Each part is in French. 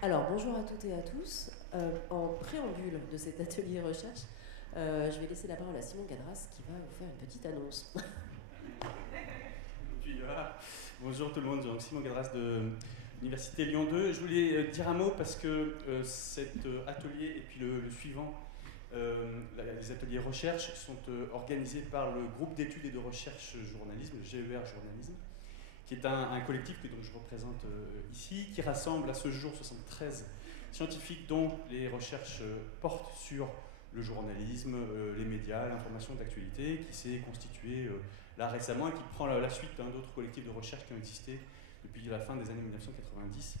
Alors, bonjour à toutes et à tous. En préambule de cet atelier recherche, je vais laisser la parole à Simon Gadras qui va vous faire une petite annonce. Puis, voilà. Bonjour tout le monde, donc Simon Gadras de l'Université Lyon 2. Je voulais dire un mot parce que cet atelier et puis le suivant, les ateliers recherche, sont organisés par le groupe d'études et de recherche journalisme, le GER Journalisme, qui est un collectif que donc, je représente ici, qui rassemble à ce jour 73 scientifiques dont les recherches portent sur le journalisme, les médias, l'information d'actualité, qui s'est constitué là récemment et qui prend la suite d'autres collectifs de recherche qui ont existé depuis la fin des années 1990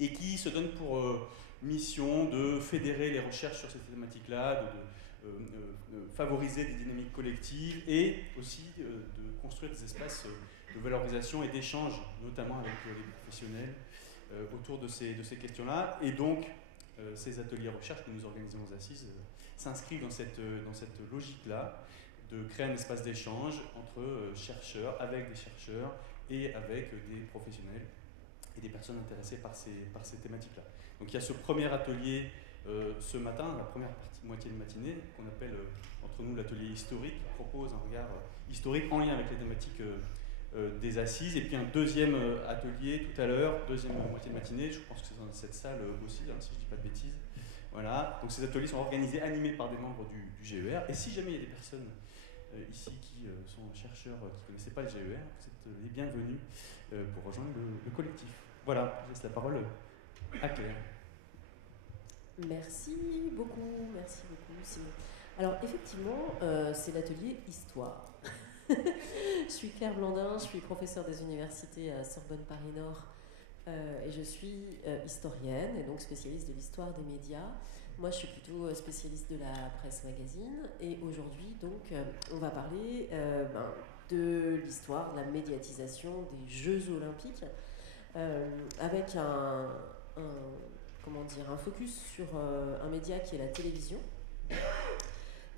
et qui se donne pour mission de fédérer les recherches sur ces thématiques-là, de favoriser des dynamiques collectives et aussi de construire des espaces de valorisation et d'échange, notamment avec les professionnels, autour de ces questions-là. Et donc, ces ateliers recherche que nous organisons aux Assises s'inscrivent dans cette logique-là, de créer un espace d'échange entre chercheurs, avec des chercheurs et avec des professionnels et des personnes intéressées par ces thématiques-là. Donc il y a ce premier atelier ce matin, la première moitié de matinée, qu'on appelle entre nous l'atelier historique, qui propose un regard historique en lien avec les thématiques des assises, et puis un deuxième atelier tout à l'heure, deuxième moitié de matinée, je pense que c'est dans cette salle aussi, si je ne dis pas de bêtises. Voilà, donc ces ateliers sont organisés, animés par des membres du GER, et si jamais il y a des personnes ici qui sont chercheurs qui ne connaissaient pas le GER, vous êtes les bienvenus pour rejoindre le collectif. Voilà, je laisse la parole à Claire. Merci beaucoup Simon. Alors effectivement, c'est l'atelier Histoire. Je suis Claire Blandin, je suis professeure des universités à Sorbonne Paris-Nord et je suis historienne et donc spécialiste de l'histoire des médias. Moi je suis plutôt spécialiste de la presse magazine et aujourd'hui donc on va parler de l'histoire, de la médiatisation des Jeux Olympiques avec un focus sur un média qui est la télévision.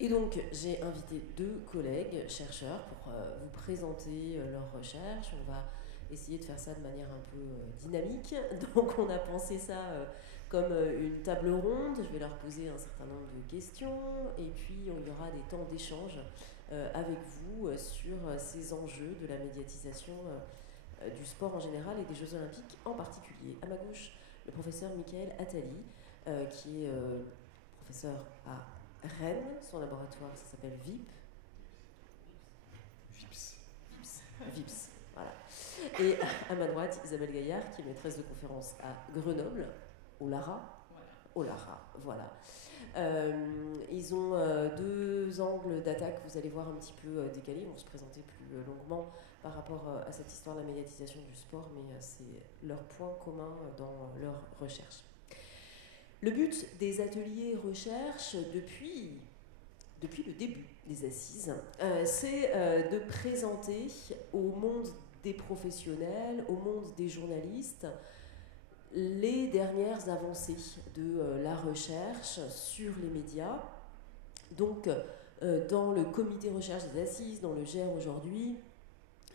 Et donc, j'ai invité deux collègues chercheurs pour vous présenter leurs recherches. On va essayer de faire ça de manière un peu dynamique. Donc, on a pensé ça comme une table ronde. Je vais leur poser un certain nombre de questions. Et puis, il y aura des temps d'échange avec vous sur ces enjeux de la médiatisation du sport en général et des Jeux Olympiques en particulier. À ma gauche, le professeur Michael Attali, qui est professeur à Rennes, son laboratoire ça s'appelle VIP. VIPS, voilà. Et à ma droite, Isabelle Gaillard, qui est maîtresse de conférence à Grenoble, au Lara. Au Lara, voilà. Ils ont deux angles d'attaque, vous allez voir un petit peu décalés, ils vont se présenter plus longuement par rapport à cette histoire de la médiatisation du sport, mais c'est leur point commun dans leur recherche. Le but des ateliers recherche depuis le début des assises, c'est de présenter au monde des professionnels, au monde des journalistes, les dernières avancées de la recherche sur les médias. Donc, dans le comité recherche des assises, dans le GER aujourd'hui,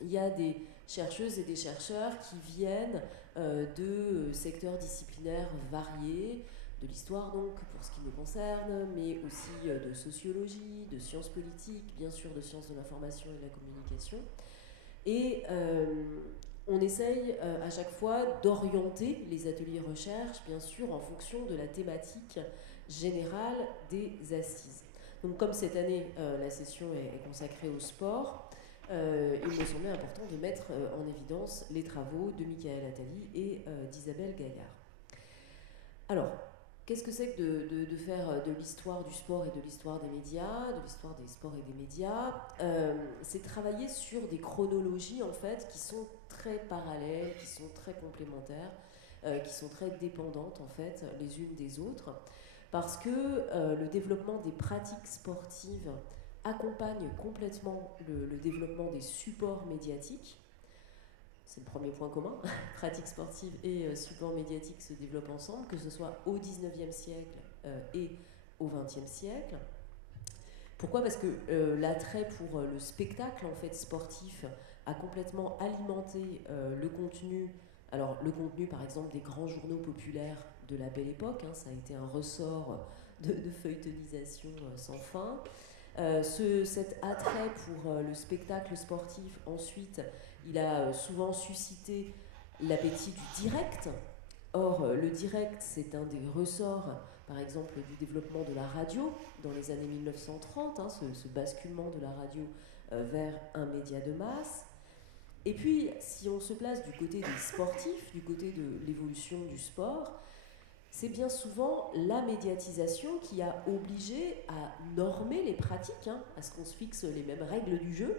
il y a des chercheuses et des chercheurs qui viennent de secteurs disciplinaires variés, de l'histoire donc pour ce qui me concerne, mais aussi de sociologie, de sciences politiques, bien sûr de sciences de l'information et de la communication. Et on essaye à chaque fois d'orienter les ateliers recherche, bien sûr, en fonction de la thématique générale des assises. Donc comme cette année, la session est consacrée au sport, il me semblait important de mettre en évidence les travaux de Michael Attali et d'Isabelle Gaillard. Alors, qu'est-ce que c'est que de faire de l'histoire du sport et de l'histoire des médias, de l'histoire des sports et des médias c'est travailler sur des chronologies en fait qui sont très parallèles, qui sont très complémentaires, qui sont très dépendantes en fait les unes des autres, parce que le développement des pratiques sportives accompagne complètement le développement des supports médiatiques. C'est le premier point commun. Pratiques sportives et supports médiatiques se développent ensemble, que ce soit au XIXe siècle et au XXe siècle. Pourquoi ? Parce que l'attrait pour le spectacle en fait, sportif a complètement alimenté le contenu. Alors, le contenu, par exemple, des grands journaux populaires de la Belle Époque, hein, ça a été un ressort de feuilletonisation sans fin. Cet attrait pour le spectacle sportif, ensuite, il a souvent suscité l'appétit du direct. Or, le direct, c'est un des ressorts, par exemple, du développement de la radio dans les années 1930, hein, ce basculement de la radio vers un média de masse. Et puis, si on se place du côté des sportifs, du côté de l'évolution du sport, c'est bien souvent la médiatisation qui a obligé à normer les pratiques, hein, à ce qu'on se fixe les mêmes règles du jeu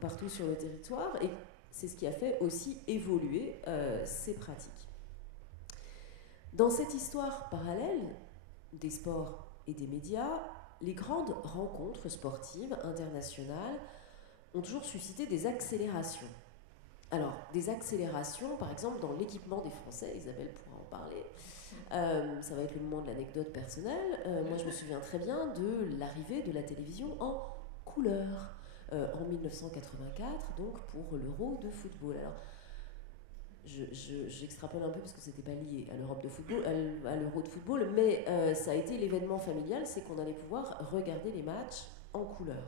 partout sur le territoire, et c'est ce qui a fait aussi évoluer ces pratiques. Dans cette histoire parallèle des sports et des médias, les grandes rencontres sportives internationales ont toujours suscité des accélérations. Alors, des accélérations, par exemple, dans l'équipement des Français, Isabelle pourra en parler. Ça va être le moment de l'anecdote personnelle. Moi, je me souviens très bien de l'arrivée de la télévision en couleur en 1984, donc pour l'Euro de football. Alors, j'extrapole un peu parce que c'était pas lié à l'Europe de football, à l'Euro de football, mais ça a été l'événement familial, c'est qu'on allait pouvoir regarder les matchs en couleur.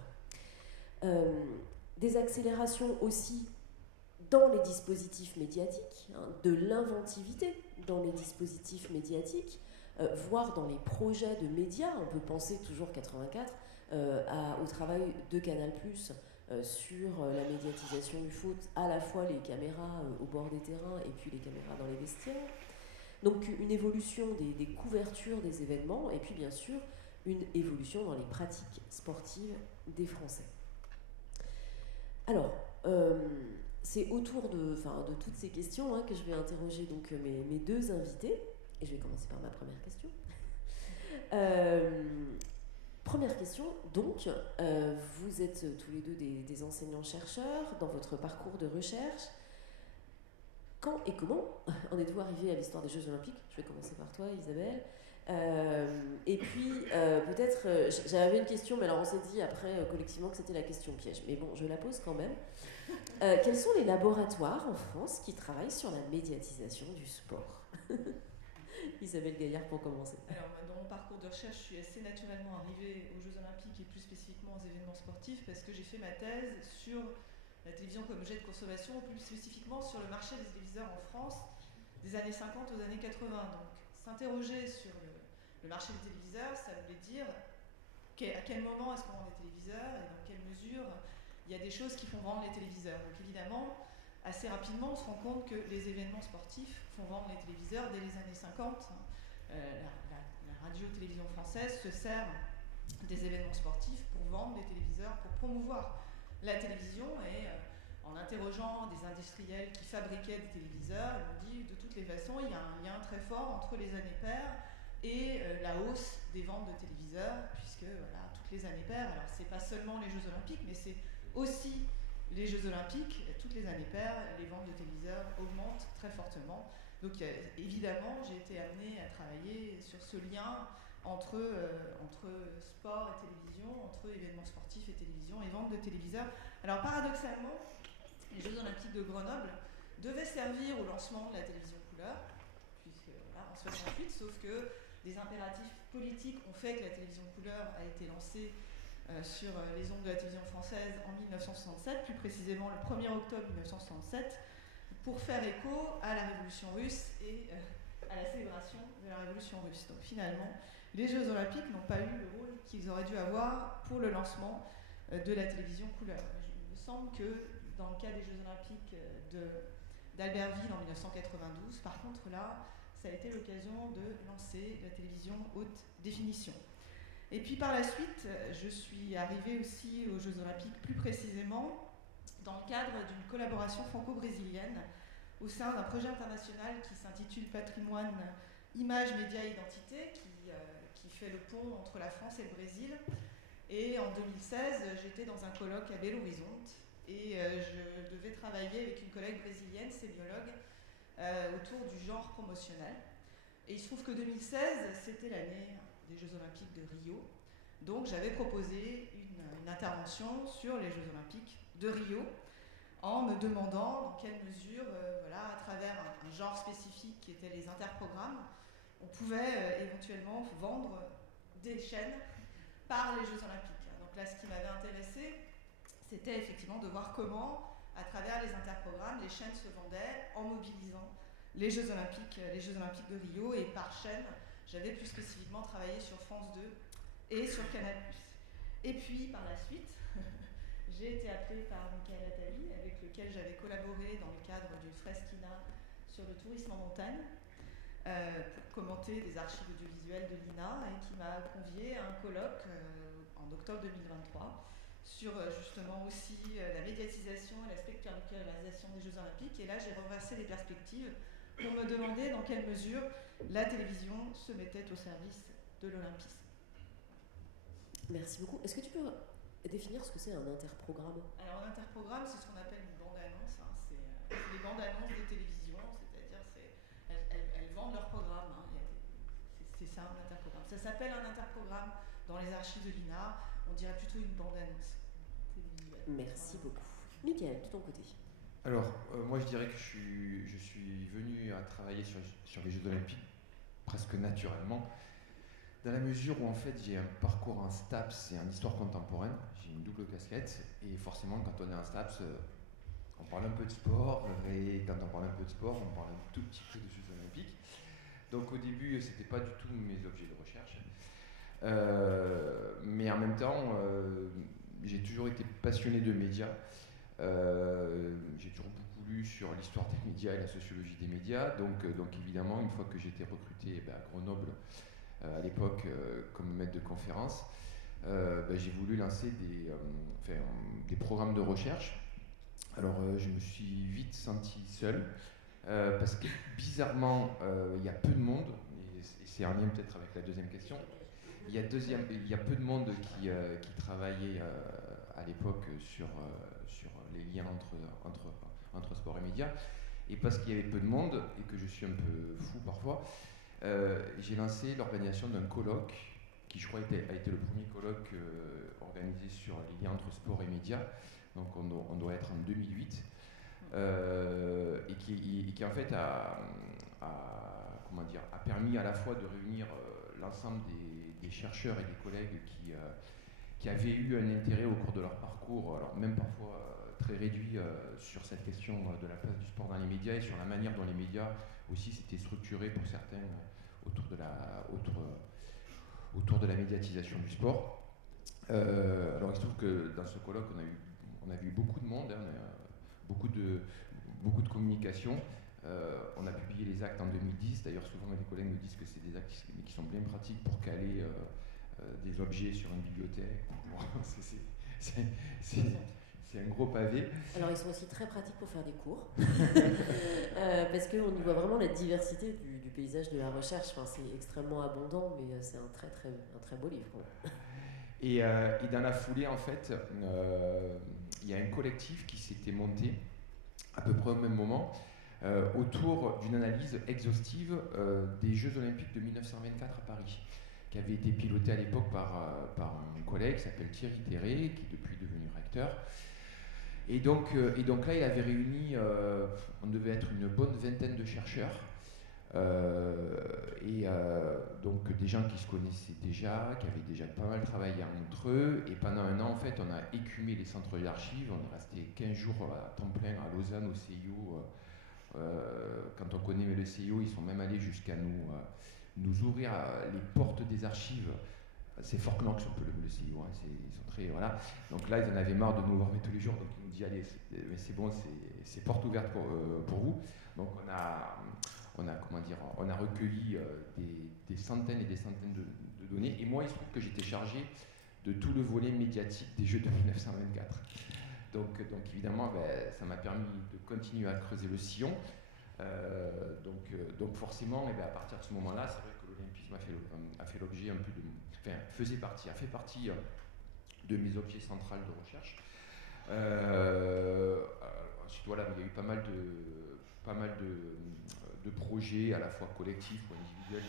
Des accélérations aussi dans les dispositifs médiatiques, hein, de l'inventivité dans les dispositifs médiatiques, voire dans les projets de médias. On peut penser toujours 84 au travail de Canal+, sur la médiatisation du foot, à la fois les caméras au bord des terrains et puis les caméras dans les vestiaires. Donc une évolution des couvertures des événements et puis bien sûr une évolution dans les pratiques sportives des Français. Alors, c'est autour de toutes ces questions hein, que je vais interroger donc, mes deux invités. Et je vais commencer par ma première question. Première question, donc, vous êtes tous les deux des enseignants-chercheurs dans votre parcours de recherche. Quand et comment en êtes-vous arrivé à l'histoire des Jeux Olympiques? Je vais commencer par toi, Isabelle. Et puis, peut-être, j'avais une question, mais alors on s'est dit après collectivement que c'était la question piège. Mais bon, je la pose quand même. Quels sont les laboratoires en France qui travaillent sur la médiatisation du sport? Isabelle Gaillard pour commencer. Alors, dans mon parcours de recherche, je suis assez naturellement arrivée aux Jeux Olympiques et plus spécifiquement aux événements sportifs parce que j'ai fait ma thèse sur la télévision comme objet de consommation, plus spécifiquement sur le marché des téléviseurs en France des années 50 aux années 80. Donc, s'interroger sur le marché des téléviseurs, ça voulait dire à quel moment est-ce qu'on vend des téléviseurs et dans quelle mesure il y a des choses qui font vendre les téléviseurs. Donc évidemment, assez rapidement, on se rend compte que les événements sportifs font vendre les téléviseurs dès les années 50. La radio-télévision française se sert des événements sportifs pour vendre des téléviseurs, pour promouvoir la télévision. Et en interrogeant des industriels qui fabriquaient des téléviseurs, ils m'ont dit de toutes les façons, il y a un lien très fort entre les années paires et la hausse des ventes de téléviseurs, puisque voilà, toutes les années paires, alors c'est pas seulement les Jeux Olympiques, mais c'est aussi les Jeux Olympiques, toutes les années paires, les ventes de téléviseurs augmentent très fortement. Donc évidemment, j'ai été amenée à travailler sur ce lien entre sport et télévision, entre événements sportifs et télévision et vente de téléviseurs. Alors paradoxalement, les Jeux Olympiques de Grenoble devaient servir au lancement de la télévision couleur, puisque voilà, en 68, sauf que des impératifs politiques ont fait que la télévision couleur a été lancée sur les ondes de la télévision française en 1967, plus précisément le 1er octobre 1967, pour faire écho à la Révolution russe et à la célébration de la Révolution russe. Donc finalement, les Jeux Olympiques n'ont pas eu le rôle qu'ils auraient dû avoir pour le lancement de la télévision couleur. Il me semble que dans le cas des Jeux Olympiques d'Albertville en 1992, par contre là, ça a été l'occasion de lancer la télévision haute définition. Et puis par la suite, je suis arrivée aussi aux Jeux Olympiques plus précisément dans le cadre d'une collaboration franco-brésilienne au sein d'un projet international qui s'intitule Patrimoine, Images, Médias et Identité, qui fait le pont entre la France et le Brésil. Et en 2016, j'étais dans un colloque à Belo Horizonte et je devais travailler avec une collègue brésilienne, sémiologue, autour du genre promotionnel. Et il se trouve que 2016, c'était l'année des Jeux Olympiques de Rio. Donc j'avais proposé une intervention sur les Jeux Olympiques de Rio en me demandant dans quelle mesure, voilà, à travers un genre spécifique qui était les interprogrammes, on pouvait éventuellement vendre des chaînes par les Jeux Olympiques. Donc là, ce qui m'avait intéressé, c'était effectivement de voir comment, à travers les interprogrammes, les chaînes se vendaient en mobilisant les Jeux Olympiques de Rio, et par chaîne, j'avais plus spécifiquement travaillé sur France 2 et sur Canal+. Et puis, par la suite, j'ai été appelée par Michael Attali, avec lequel j'avais collaboré dans le cadre du Freskina sur le tourisme en montagne, pour commenter des archives audiovisuelles de l'INA, et qui m'a convié à un colloque en octobre 2023 sur justement aussi la médiatisation et la spectacularisation des Jeux Olympiques. Et là, j'ai reversé les perspectives pour me demander dans quelle mesure la télévision se mettait au service de l'olympisme. Merci beaucoup. Est-ce que tu peux définir ce que c'est un interprogramme? Alors, un interprogramme, c'est ce qu'on appelle une bande-annonce. Hein. C'est les bandes-annonces des télévisions, c'est-à-dire elles vendent leurs programmes. Hein. C'est ça, un interprogramme. Ça s'appelle un interprogramme dans les archives de l'INA. On dirait plutôt une bande-annonce télévisuelle. Merci beaucoup. Michael, de ton côté. Alors, moi je dirais que je suis venu à travailler sur les Jeux Olympiques presque naturellement, dans la mesure où en fait j'ai un parcours en STAPS et en histoire contemporaine. J'ai une double casquette, et forcément quand on est en STAPS, on parle un peu de sport, et quand on parle un peu de sport, on parle un tout petit peu de Jeux Olympiques. Donc au début, c'était pas du tout mes objets de recherche. Mais en même temps, j'ai toujours été passionné de médias. J'ai toujours beaucoup lu sur l'histoire des médias et la sociologie des médias. Donc évidemment, une fois que j'ai été recruté à Grenoble, à l'époque, comme maître de conférence, j'ai voulu lancer des programmes de recherche. Alors je me suis vite senti seul, parce que bizarrement, il y a peu de monde, et c'est en lien peut-être avec la deuxième question. Il y a peu de monde qui travaillait à l'époque sur les liens entre sport et médias. Et parce qu'il y avait peu de monde, et que je suis un peu fou parfois, j'ai lancé l'organisation d'un colloque, qui je crois a été le premier colloque organisé sur les liens entre sport et médias. Donc on doit être en 2008. Et qui en fait a permis à la fois de réunir l'ensemble des chercheurs et des collègues qui avaient eu un intérêt au cours de leur parcours, alors même parfois très réduit, sur cette question de la place du sport dans les médias, et sur la manière dont les médias aussi s'étaient structurés pour certains autour de la médiatisation du sport. Alors il se trouve que dans ce colloque, on a vu beaucoup de monde, hein, beaucoup de communication. On a publié les actes en 2010. D'ailleurs, souvent les collègues me disent que c'est des actes qui sont bien pratiques pour caler des objets sur une bibliothèque. C'est un gros pavé. Alors ils sont aussi très pratiques pour faire des cours, parce qu'on y voit vraiment la diversité du paysage de la recherche. Enfin, c'est extrêmement abondant, mais c'est un très beau livre. Et dans la foulée, en fait, il y a un collectif qui s'était monté à peu près au même moment, autour d'une analyse exhaustive des Jeux Olympiques de 1924 à Paris, qui avait été pilotée à l'époque par un collègue qui s'appelle Thierry Terré, qui est depuis devenu recteur. Et donc là, il avait réuni, on devait être une bonne vingtaine de chercheurs, donc des gens qui se connaissaient déjà, qui avaient déjà pas mal travaillé entre eux. Et pendant un an, en fait, on a écumé les centres d'archives. On est resté 15 jours à temps plein à Lausanne, au CIO. Quand on connaît le CIO, ils sont même allés jusqu'à nous ouvrir les portes des archives. C'est Fort Knox un peu le CIO, hein. Ils sont très, voilà. Donc là, ils en avaient marre de nous voir tous les jours, donc ils nous disent allez, c'est bon, c'est porte ouverte pour vous. Donc on a recueilli des centaines et des centaines de données. Et moi, il se trouve que j'étais chargé de tout le volet médiatique des Jeux de 1924. Donc évidemment, ça m'a permis de continuer à creuser le sillon. Donc forcément, à partir de ce moment-là, c'est vrai que l'olympisme a fait l'objet un peu a fait partie de mes objets centraux de recherche. Ensuite, voilà, il y a eu pas mal de projets, à la fois collectifs ou individuels,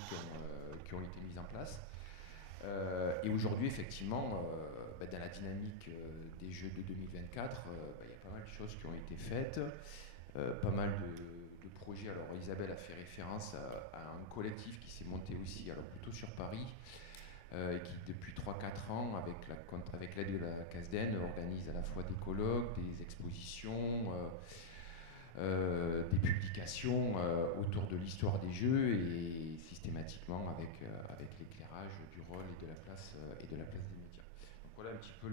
qui ont été mis en place. Et aujourd'hui, effectivement, dans la dynamique des Jeux de 2024, il y a pas mal de choses qui ont été faites, pas mal de projets. Alors Isabelle a fait référence à un collectif qui s'est monté aussi, alors plutôt sur Paris, qui depuis 3-4 ans, avec l'aide de la CASDEN, organise à la fois des colloques, des expositions, des publications autour de l'histoire des Jeux et systématiquement avec l'éclairage du rôle et de la place des médias. Donc voilà un petit peu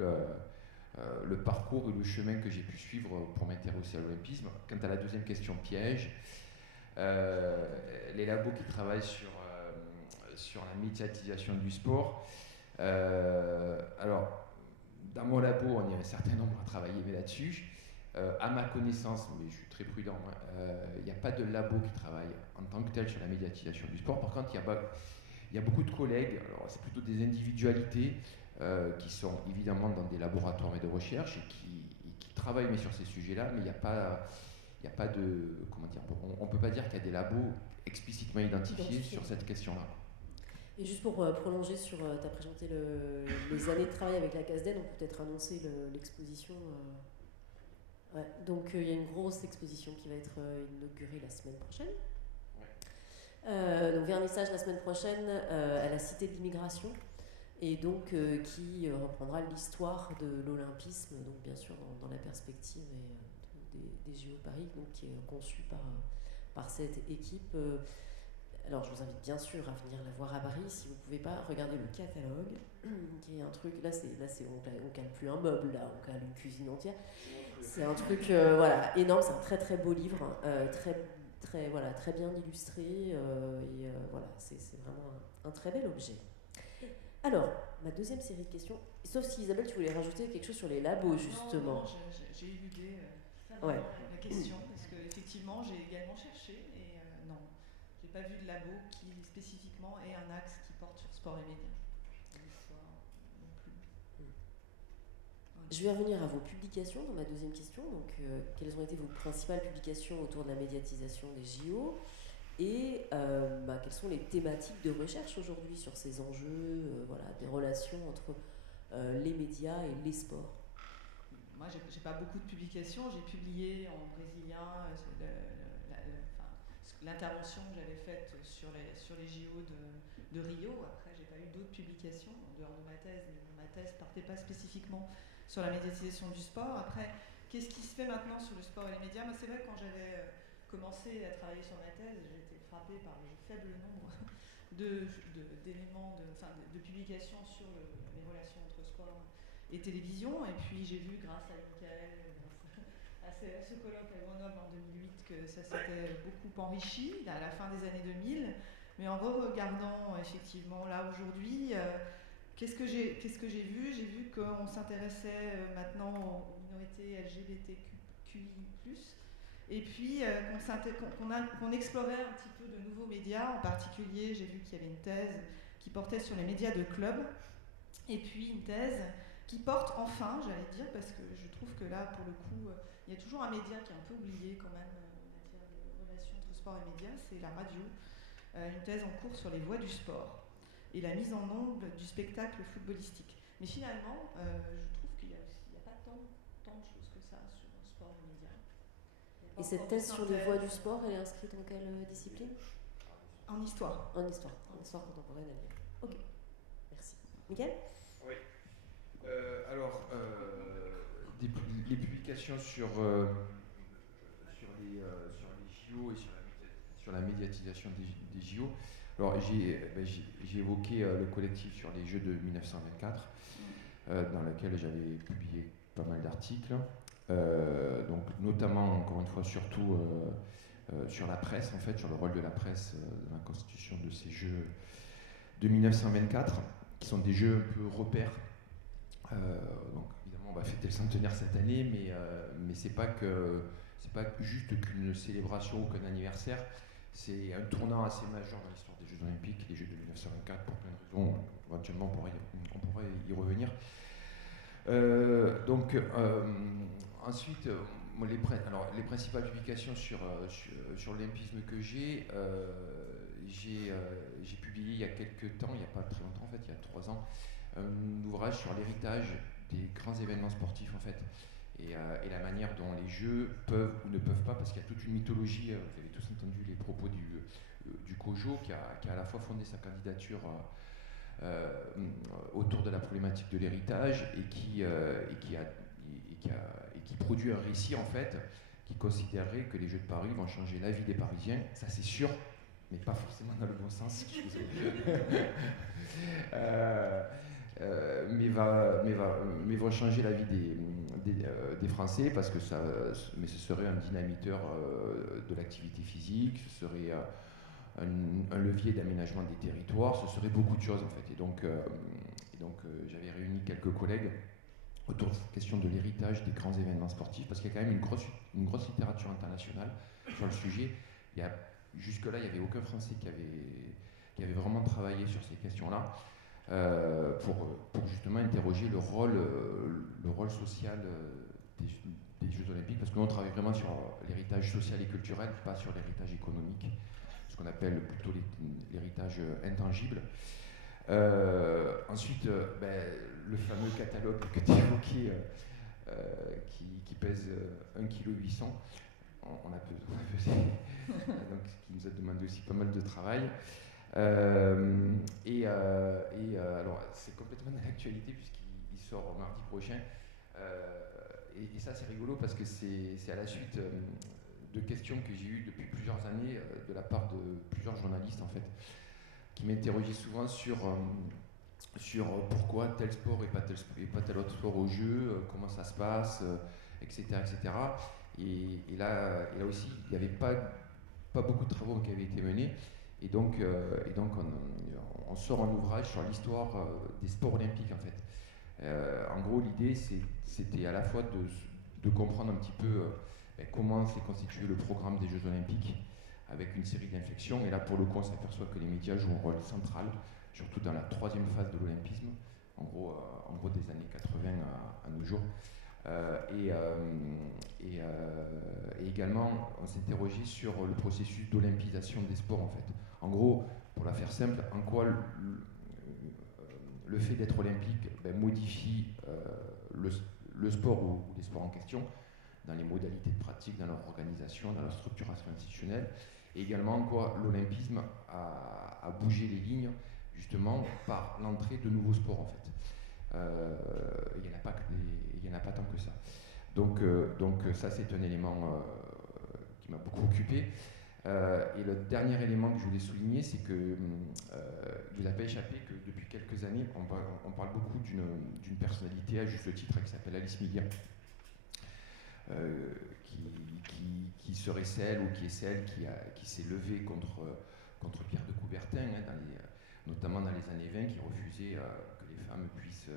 le parcours et le chemin que j'ai pu suivre pour m'intéresser à l'olympisme. Quant à la deuxième question piège, les labos qui travaillent sur la médiatisation du sport, alors dans mon labo on est un certain nombre à travailler là-dessus. À ma connaissance, mais je suis très prudent, il n'y a pas de labo qui travaille en tant que tel sur la médiatisation du sport. Par contre, il y a beaucoup de collègues, alors c'est plutôt des individualités qui sont évidemment dans des laboratoires de recherche et qui travaillent mais sur ces sujets-là, mais il n'y a pas de, comment dire, on ne peut pas dire qu'il y a des labos explicitement identifiés sur cette question-là. Et juste pour prolonger sur, tu as présenté les années de travail avec la CASDEN, on peut peut-être annoncer l'exposition. Ouais, donc il y a une grosse exposition qui va être inaugurée la semaine prochaine. Ouais. Donc vernissage la semaine prochaine à la Cité de l'Immigration, et donc qui reprendra l'histoire de l'olympisme, donc bien sûr dans la perspective des JO Paris, donc qui est conçue par cette équipe. Alors je vous invite bien sûr à venir la voir à Paris. Si vous ne pouvez pas, regardez le catalogue, qui est un truc, on cale plus un meuble, là, on cale une cuisine entière. C'est un truc voilà, énorme, c'est un très très beau livre, très bien illustré, voilà, c'est vraiment un très bel objet. Alors, ma deuxième série de questions, sauf si Isabelle, tu voulais rajouter quelque chose sur les labos, justement. Non, j'ai éludé ouais. la question, parce qu'effectivement, j'ai également cherché, et non, j'ai pas vu de labo qui spécifiquement ait un axe qui porte sur sport et médias. Non plus. Je vais revenir à vos publications dans ma deuxième question. Donc, quelles ont été vos principales publications autour de la médiatisation des JO et quelles sont les thématiques de recherche aujourd'hui sur ces enjeux, voilà, des relations entre les médias et les sports? Moi, j'ai pas beaucoup de publications. J'ai publié en brésilien l'intervention que j'avais faite sur les JO de Rio. Après, j'ai pas eu d'autres publications en dehors de ma thèse. Ma thèse partait pas spécifiquement sur la médiatisation du sport. Après, qu'est-ce qui se fait maintenant sur le sport et les médias? Moi, c'est vrai, quand j'avais commencé à travailler sur ma thèse, j'ai été frappée par le faible nombre d'éléments, de publications sur les relations entre sport et télévision. Et puis, j'ai vu, grâce à Michael, à ce colloque à Grenoble en 2008, que ça s'était beaucoup enrichi à la fin des années 2000. Mais en regardant effectivement là aujourd'hui, qu'est-ce que j'ai vu? J'ai vu qu'on s'intéressait maintenant aux minorités LGBTQI+, et puis qu'on explorait un petit peu de nouveaux médias. En particulier, j'ai vu qu'il y avait une thèse qui portait sur les médias de club, et puis une thèse qui porte enfin, j'allais dire, parce que je trouve que là, pour le coup, il y a toujours un média qui est un peu oublié quand même en matière de relations entre sport et médias, c'est la radio. Une thèse en cours sur les voix du sport et la mise en onde du spectacle footballistique. Mais finalement, je trouve qu'il n'y a pas tant de choses que ça sur le sport et les médias. Et cette thèse sur les voix du sport, elle est inscrite en quelle discipline? En histoire. En histoire contemporaine, elle est. Ok, merci. Mickaël? Oui. Alors, les publications sur les JO et sur la médiatisation des JO. Alors, j'ai évoqué le collectif sur les Jeux de 1924, dans lequel j'avais publié pas mal d'articles, donc notamment, encore une fois, surtout sur la presse, en fait, sur le rôle de la presse dans la constitution de ces Jeux de 1924, qui sont des jeux un peu repères. Donc, évidemment, on va fêter le centenaire cette année, mais c'est pas juste qu'une célébration ou qu'un anniversaire. C'est un tournant assez majeur dans l'histoire des Jeux Olympiques, les Jeux de 1924, pour plein de raisons. Éventuellement, on pourrait y revenir. Ensuite, les principales publications sur l'olympisme que j'ai, j'ai publié il y a quelques temps, il n'y a pas très longtemps en fait, il y a 3 ans, un ouvrage sur l'héritage des grands événements sportifs en fait, et la manière dont les jeux peuvent ou ne peuvent pas, parce qu'il y a toute une mythologie, vous avez tous entendu les propos du COJO qui a à la fois fondé sa candidature autour de la problématique de l'héritage et qui produit un récit en fait qui considérerait que les Jeux de Paris vont changer la vie des Parisiens, ça c'est sûr, mais pas forcément dans le bon sens. Mais vont changer la vie des Français parce que mais ce serait un dynamiteur de l'activité physique, ce serait un levier d'aménagement des territoires, ce serait beaucoup de choses en fait. Et donc j'avais réuni quelques collègues autour de cette question de l'héritage des grands événements sportifs, parce qu'il y a quand même une grosse littérature internationale sur le sujet. Jusque-là, il n'y avait aucun Français qui avait vraiment travaillé sur ces questions-là pour justement interroger le rôle social des Jeux Olympiques, parce que nous, on travaille vraiment sur l'héritage social et culturel, pas sur l'héritage économique, ce qu'on appelle plutôt l'héritage intangible. Ensuite, le fameux catalogue que tu évoquais, qui pèse 1,8 kg, on a pesé, donc, qui nous a demandé aussi pas mal de travail. Alors, c'est complètement dans l'actualité puisqu'il sort mardi prochain. Et ça, c'est rigolo parce que c'est à la suite de questions que j'ai eues depuis plusieurs années de la part de plusieurs journalistes, en fait, qui m'interrogeaient souvent sur pourquoi tel sport et pas tel autre sport au jeu, comment ça se passe, etc. etc. Et là aussi, il n'y avait pas beaucoup de travaux qui avaient été menés. Et donc on sort un ouvrage sur l'histoire des sports olympiques, en fait. En gros, l'idée, c'était à la fois de comprendre un petit peu comment s'est constitué le programme des Jeux Olympiques, avec une série d'inflexions. Et là, pour le coup, on s'aperçoit que les médias jouent un rôle central, surtout dans la 3e phase de l'olympisme, en gros des années 80 à nos jours. Et également, on s'interrogeait sur le processus d'olympisation des sports, en fait. En gros, pour la faire simple, en quoi le fait d'être olympique modifie le sport ou les sports en question, dans les modalités de pratique, dans leur organisation, dans leur structuration institutionnelle, et également en quoi l'olympisme a bougé les lignes, justement, par l'entrée de nouveaux sports, en fait. Il n'y en a pas tant que ça. Donc ça, c'est un élément qui m'a beaucoup occupé. Et le dernier élément que je voulais souligner, c'est que il vous a pas échappé que depuis quelques années, on parle beaucoup d'une personnalité à juste titre qui s'appelle Alice Millian, qui serait celle ou qui est celle qui s'est levée contre Pierre de Coubertin, hein, notamment dans les années 20, qui refusait que les femmes puissent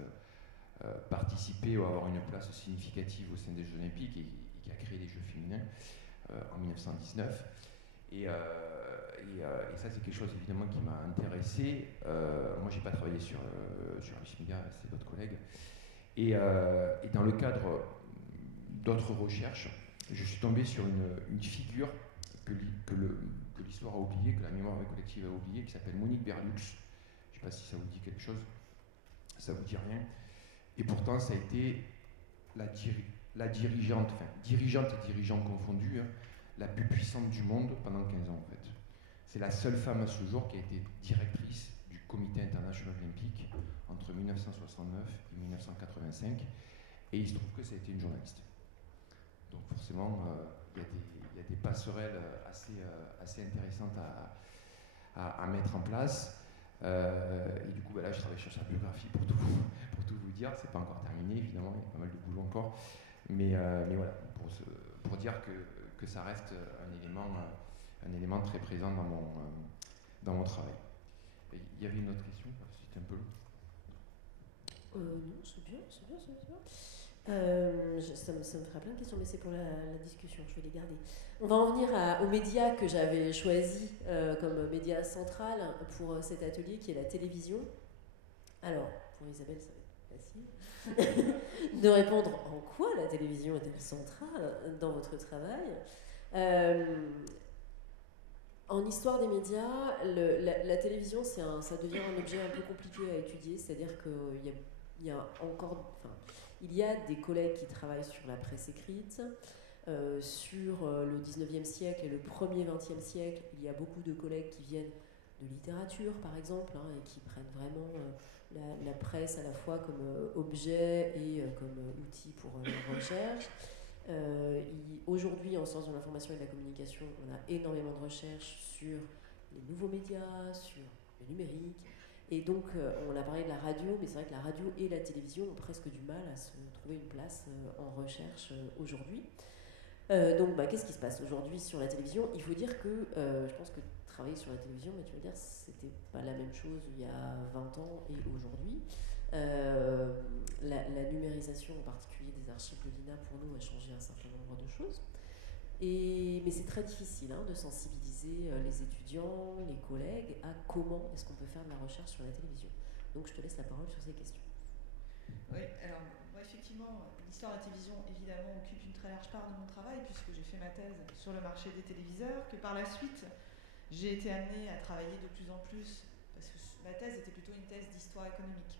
participer ou avoir une place significative au sein des Jeux Olympiques et qui a créé les Jeux féminins en 1919. Et ça, c'est quelque chose évidemment qui m'a intéressé. Moi, j'ai pas travaillé sur Alice Millian, c'est d'autres collègues. Et dans le cadre d'autres recherches, je suis tombé sur une figure que l'histoire a oubliée, que la mémoire collective a oubliée, qui s'appelle Monique Berlux. Je ne sais pas si ça vous dit quelque chose, ça vous dit rien. Et pourtant, ça a été la dirigeante et dirigeant confondus, hein, la plus puissante du monde pendant 15 ans, en fait. C'est la seule femme à ce jour qui a été directrice du Comité international olympique entre 1969 et 1985. Et il se trouve que ça a été une journaliste. Donc forcément, il y a des passerelles assez intéressantes à mettre en place. Et du coup, là, je travaille sur sa biographie pour tout vous dire. C'est pas encore terminé, évidemment, il y a pas mal de boulot encore. Mais voilà, pour dire que ça reste un élément très présent dans mon travail. Et il y avait une autre question, c'était un peu long. Non, c'est bien. Ça me fera plein de questions, mais c'est pour la discussion, je vais les garder. On va en venir aux médias que j'avais choisis comme média central pour cet atelier, qui est la télévision. Alors, pour Isabelle, ça va être facile de répondre en quoi la télévision est-elle centrale dans votre travail. En histoire des médias, la télévision, ça devient un objet un peu compliqué à étudier, c'est-à-dire qu'il y a encore, enfin, il y a des collègues qui travaillent sur la presse écrite, sur le 19e siècle et le premier 20e siècle, il y a beaucoup de collègues qui viennent de littérature, par exemple, hein, et qui prennent vraiment la presse à la fois comme objet et comme outil pour la recherche. Aujourd'hui, en sciences de l'information et de la communication, on a énormément de recherches sur les nouveaux médias, sur le numérique. Et donc, on a parlé de la radio, mais c'est vrai que la radio et la télévision ont presque du mal à se trouver une place en recherche aujourd'hui. Donc, qu'est-ce qui se passe aujourd'hui sur la télévision? Il faut dire que je pense que travailler sur la télévision, mais tu veux dire, c'était pas la même chose il y a 20 ans et aujourd'hui. La numérisation en particulier des archives de l'INA pour nous a changé un certain nombre de choses. Mais c'est très difficile de sensibiliser les étudiants, les collègues à comment est-ce qu'on peut faire de la recherche sur la télévision. Donc je te laisse la parole sur ces questions. Oui, alors moi effectivement, l'histoire de la télévision évidemment occupe une très large part de mon travail puisque j'ai fait ma thèse sur le marché des téléviseurs, que par la suite j'ai été amenée à travailler de plus en plus, parce que ma thèse était plutôt une thèse d'histoire économique.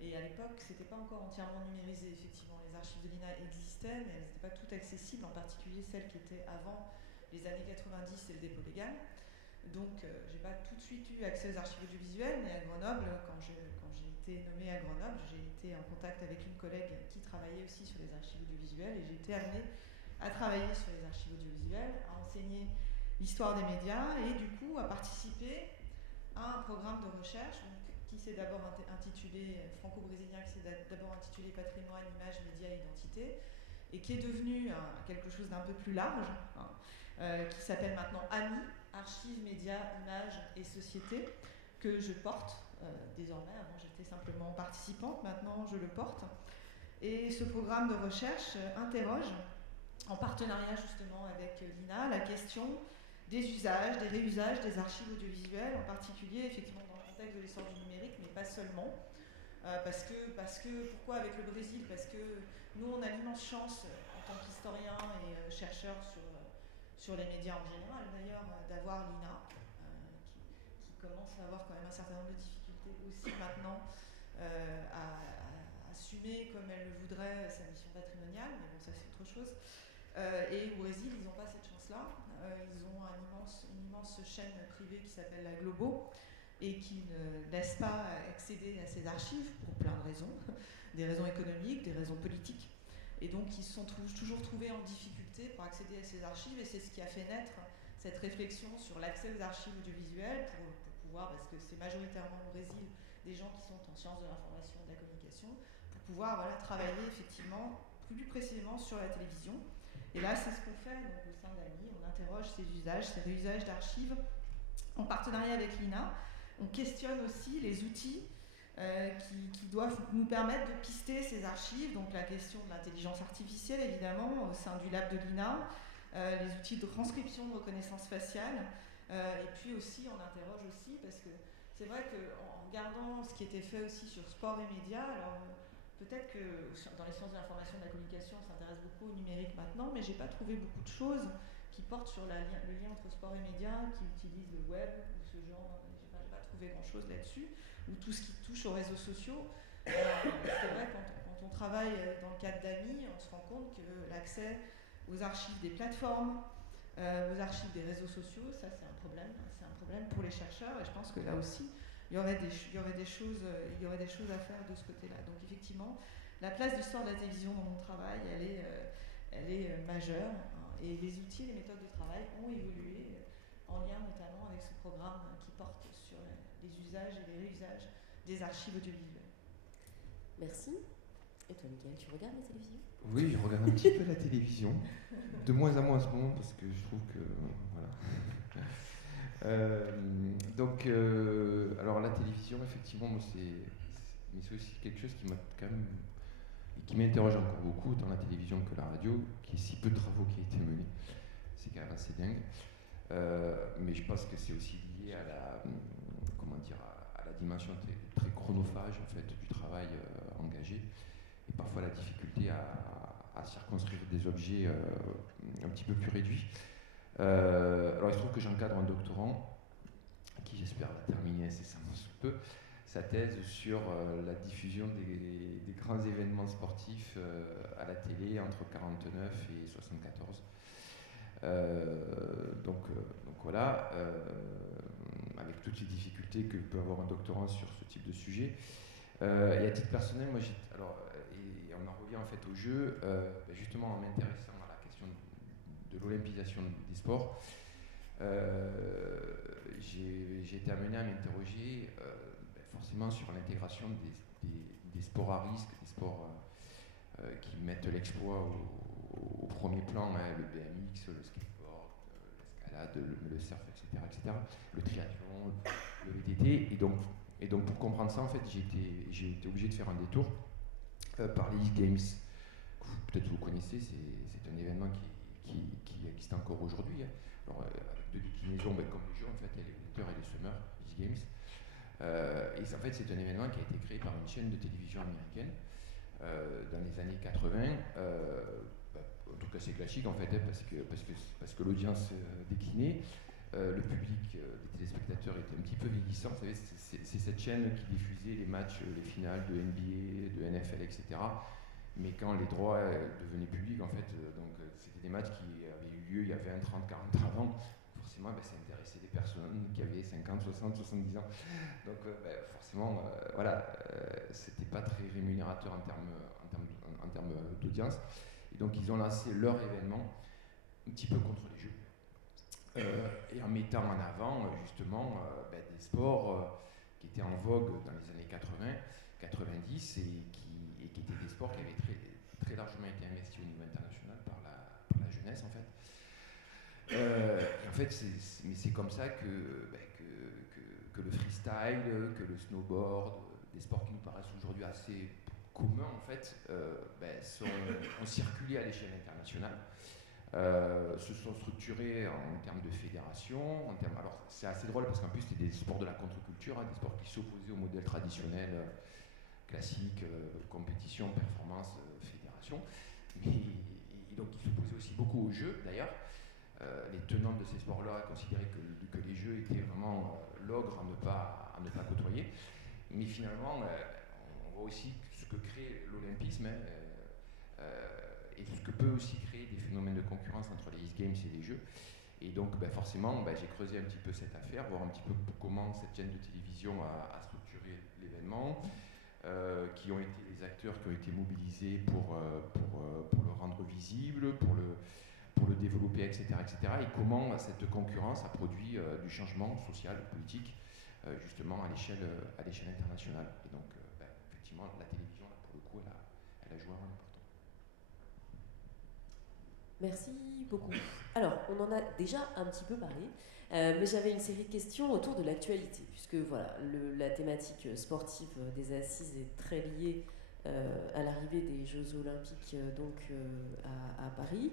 Et à l'époque, c'était pas encore entièrement numérisé, effectivement. Les archives de l'INA existaient, mais elles n'étaient pas toutes accessibles, en particulier celles qui étaient avant les années 90 et le dépôt légal. Donc, j'ai pas tout de suite eu accès aux archives audiovisuelles, mais à Grenoble, quand j'ai été nommée à Grenoble, j'ai été en contact avec une collègue qui travaillait aussi sur les archives audiovisuelles, et j'ai été amenée à travailler sur les archives audiovisuelles, à enseigner l'histoire des médias, et du coup, à participer à un programme de recherche qui s'est d'abord intitulé franco-brésilien, qui s'est d'abord intitulé Patrimoine, Images, Médias, Identité, et qui est devenu quelque chose d'un peu plus large, qui s'appelle maintenant AMI, Archives, Médias, Images et Société, que je porte désormais. Avant j'étais simplement participante, maintenant je le porte. Et ce programme de recherche interroge, en partenariat justement avec l'INA, la question des usages, des réusages des archives audiovisuelles, en particulier effectivement dans le contexte de l'essor du numérique, mais pas seulement. Parce que, pourquoi avec le Brésil? Parce que nous, on a l'immense chance, en tant qu'historien et chercheur sur les médias en général, d'ailleurs, d'avoir l'INA, qui commence à avoir quand même un certain nombre de difficultés aussi maintenant à assumer comme elle le voudrait sa mission patrimoniale, mais bon, ça c'est autre chose. Et au Brésil, ils n'ont pas cette chance-là. Ils ont une immense chaîne privée qui s'appelle la Globo et qui ne laisse pas accéder à ces archives pour plein de raisons, des raisons économiques, des raisons politiques. Et donc ils se sont toujours trouvés en difficulté pour accéder à ces archives, et c'est ce qui a fait naître cette réflexion sur l'accès aux archives audiovisuelles pour pouvoir, parce que c'est majoritairement au Brésil des gens qui sont en sciences de l'information et de la communication, pour pouvoir travailler effectivement plus précisément sur la télévision. Et là, c'est ce qu'on fait donc, au sein d'AMI. On interroge ces usages, ces réusages d'archives en partenariat avec l'INA. On questionne aussi les outils qui doivent nous permettre de pister ces archives. Donc la question de l'intelligence artificielle, évidemment, au sein du lab de l'INA, les outils de transcription de reconnaissance faciale. Et puis aussi, on interroge aussi, parce que c'est vrai qu'en regardant ce qui était fait aussi sur sport et médias, alors peut-être que dans les sciences de l'information et de la communication, on s'intéresse beaucoup au numérique maintenant, mais j'ai pas trouvé beaucoup de choses qui portent sur le lien entre sport et médias, qui utilisent le web ou ce genre. J'ai pas trouvé grand-chose là-dessus, ou tout ce qui touche aux réseaux sociaux. C'est vrai, quand on travaille dans le cadre d'AMI, on se rend compte que l'accès aux archives des plateformes, aux archives des réseaux sociaux, ça c'est un problème pour les chercheurs, et je pense que là aussi, il y aurait des choses à faire de ce côté-là. Donc effectivement, la place de l'histoire de la télévision dans mon travail, elle est majeure, et les outils, les méthodes de travail ont évolué en lien notamment avec ce programme qui porte sur les usages et les réusages des archives audiovisuelles. Merci. Et toi, Mickaël, tu regardes la télévision? Oui, je regarde un petit peu la télévision, de moins en moins en ce moment, parce que je trouve que... voilà. Alors la télévision, effectivement, mais c'est aussi quelque chose qui m'a quand même... qui m'interroge encore beaucoup, tant la télévision que la radio, qui est si peu de travaux qui ont été menés. C'est quand même assez dingue. Mais je pense que c'est aussi lié à la dimension très chronophage en fait, du travail engagé, et parfois la difficulté à circonscrire des objets un petit peu plus réduits. Alors il se trouve que j'encadre un doctorant qui j'espère va terminer incessamment sous peu sa thèse sur la diffusion des grands événements sportifs à la télé entre 49 et 74. Donc voilà, avec toutes les difficultés que peut avoir un doctorant sur ce type de sujet. Et à titre personnel, moi, et on en revient en fait au jeu, justement en m'intéressant à la question de l'olympisation des sports, j'ai été amené à m'interroger forcément sur l'intégration des sports à risque, des sports qui mettent l'exploit au premier plan, hein, le BMX, le skateboard, l'escalade, le surf, etc., le triathlon, le VTT. Et donc pour comprendre ça, en fait, j'ai été obligé de faire un détour par les Games. Peut-être vous connaissez, c'est un événement qui existe encore aujourd'hui. Hein. Alors, avec deux déclinaisons, comme les jeux, en fait, il y a les Winter et les Summer, les Games. Et en fait, c'est un événement qui a été créé par une chaîne de télévision américaine dans les années 80. En tout cas, c'est classique en fait, hein, parce que l'audience déclinait. Le public des téléspectateurs était un petit peu vieillissant. Vous savez, c'est cette chaîne qui diffusait les matchs, les finales de NBA, de NFL, etc. Mais quand les droits devenaient publics, en fait, c'était des matchs qui avaient eu lieu il y a 20, 30, 40 ans avant. Forcément, ça intéressait des personnes qui avaient 50, 60, 70 ans. Donc, forcément, c'était pas très rémunérateur en termes d'audience. Et donc, ils ont lancé leur événement un petit peu contre les jeux. Et en mettant en avant justement des sports qui étaient en vogue dans les années 80, 90 et qui étaient des sports qui avaient très largement été investis au niveau international par la jeunesse en fait. Et en fait, c'est comme ça que le freestyle, que le snowboard, des sports qui nous paraissent aujourd'hui assez communs en fait, ont circulé à l'échelle internationale. Se sont structurés en termes de fédération. Alors c'est assez drôle parce qu'en plus c'était des sports de la contre-culture, hein, des sports qui s'opposaient au modèle traditionnel classique, compétition, performance, fédération. Et donc ils s'opposaient aussi beaucoup aux jeux d'ailleurs. Les tenants de ces sports-là considéraient que les jeux étaient vraiment l'ogre à ne pas côtoyer. Mais finalement, on voit aussi ce que crée l'olympisme. Et ce que peut aussi créer des phénomènes de concurrence entre les e-games et les jeux. Et donc forcément, j'ai creusé un petit peu cette affaire, voir un petit peu comment cette chaîne de télévision a structuré l'événement, qui ont été les acteurs qui ont été mobilisés pour le rendre visible, pour le développer, etc., et comment cette concurrence a produit du changement social, politique, justement à l'échelle internationale. Et donc, effectivement, la télévision, là, pour le coup, elle a joué un rôle important. Merci beaucoup. Alors, on en a déjà un petit peu parlé, mais j'avais une série de questions autour de l'actualité, puisque voilà, la thématique sportive des Assises est très liée à l'arrivée des Jeux Olympiques à Paris.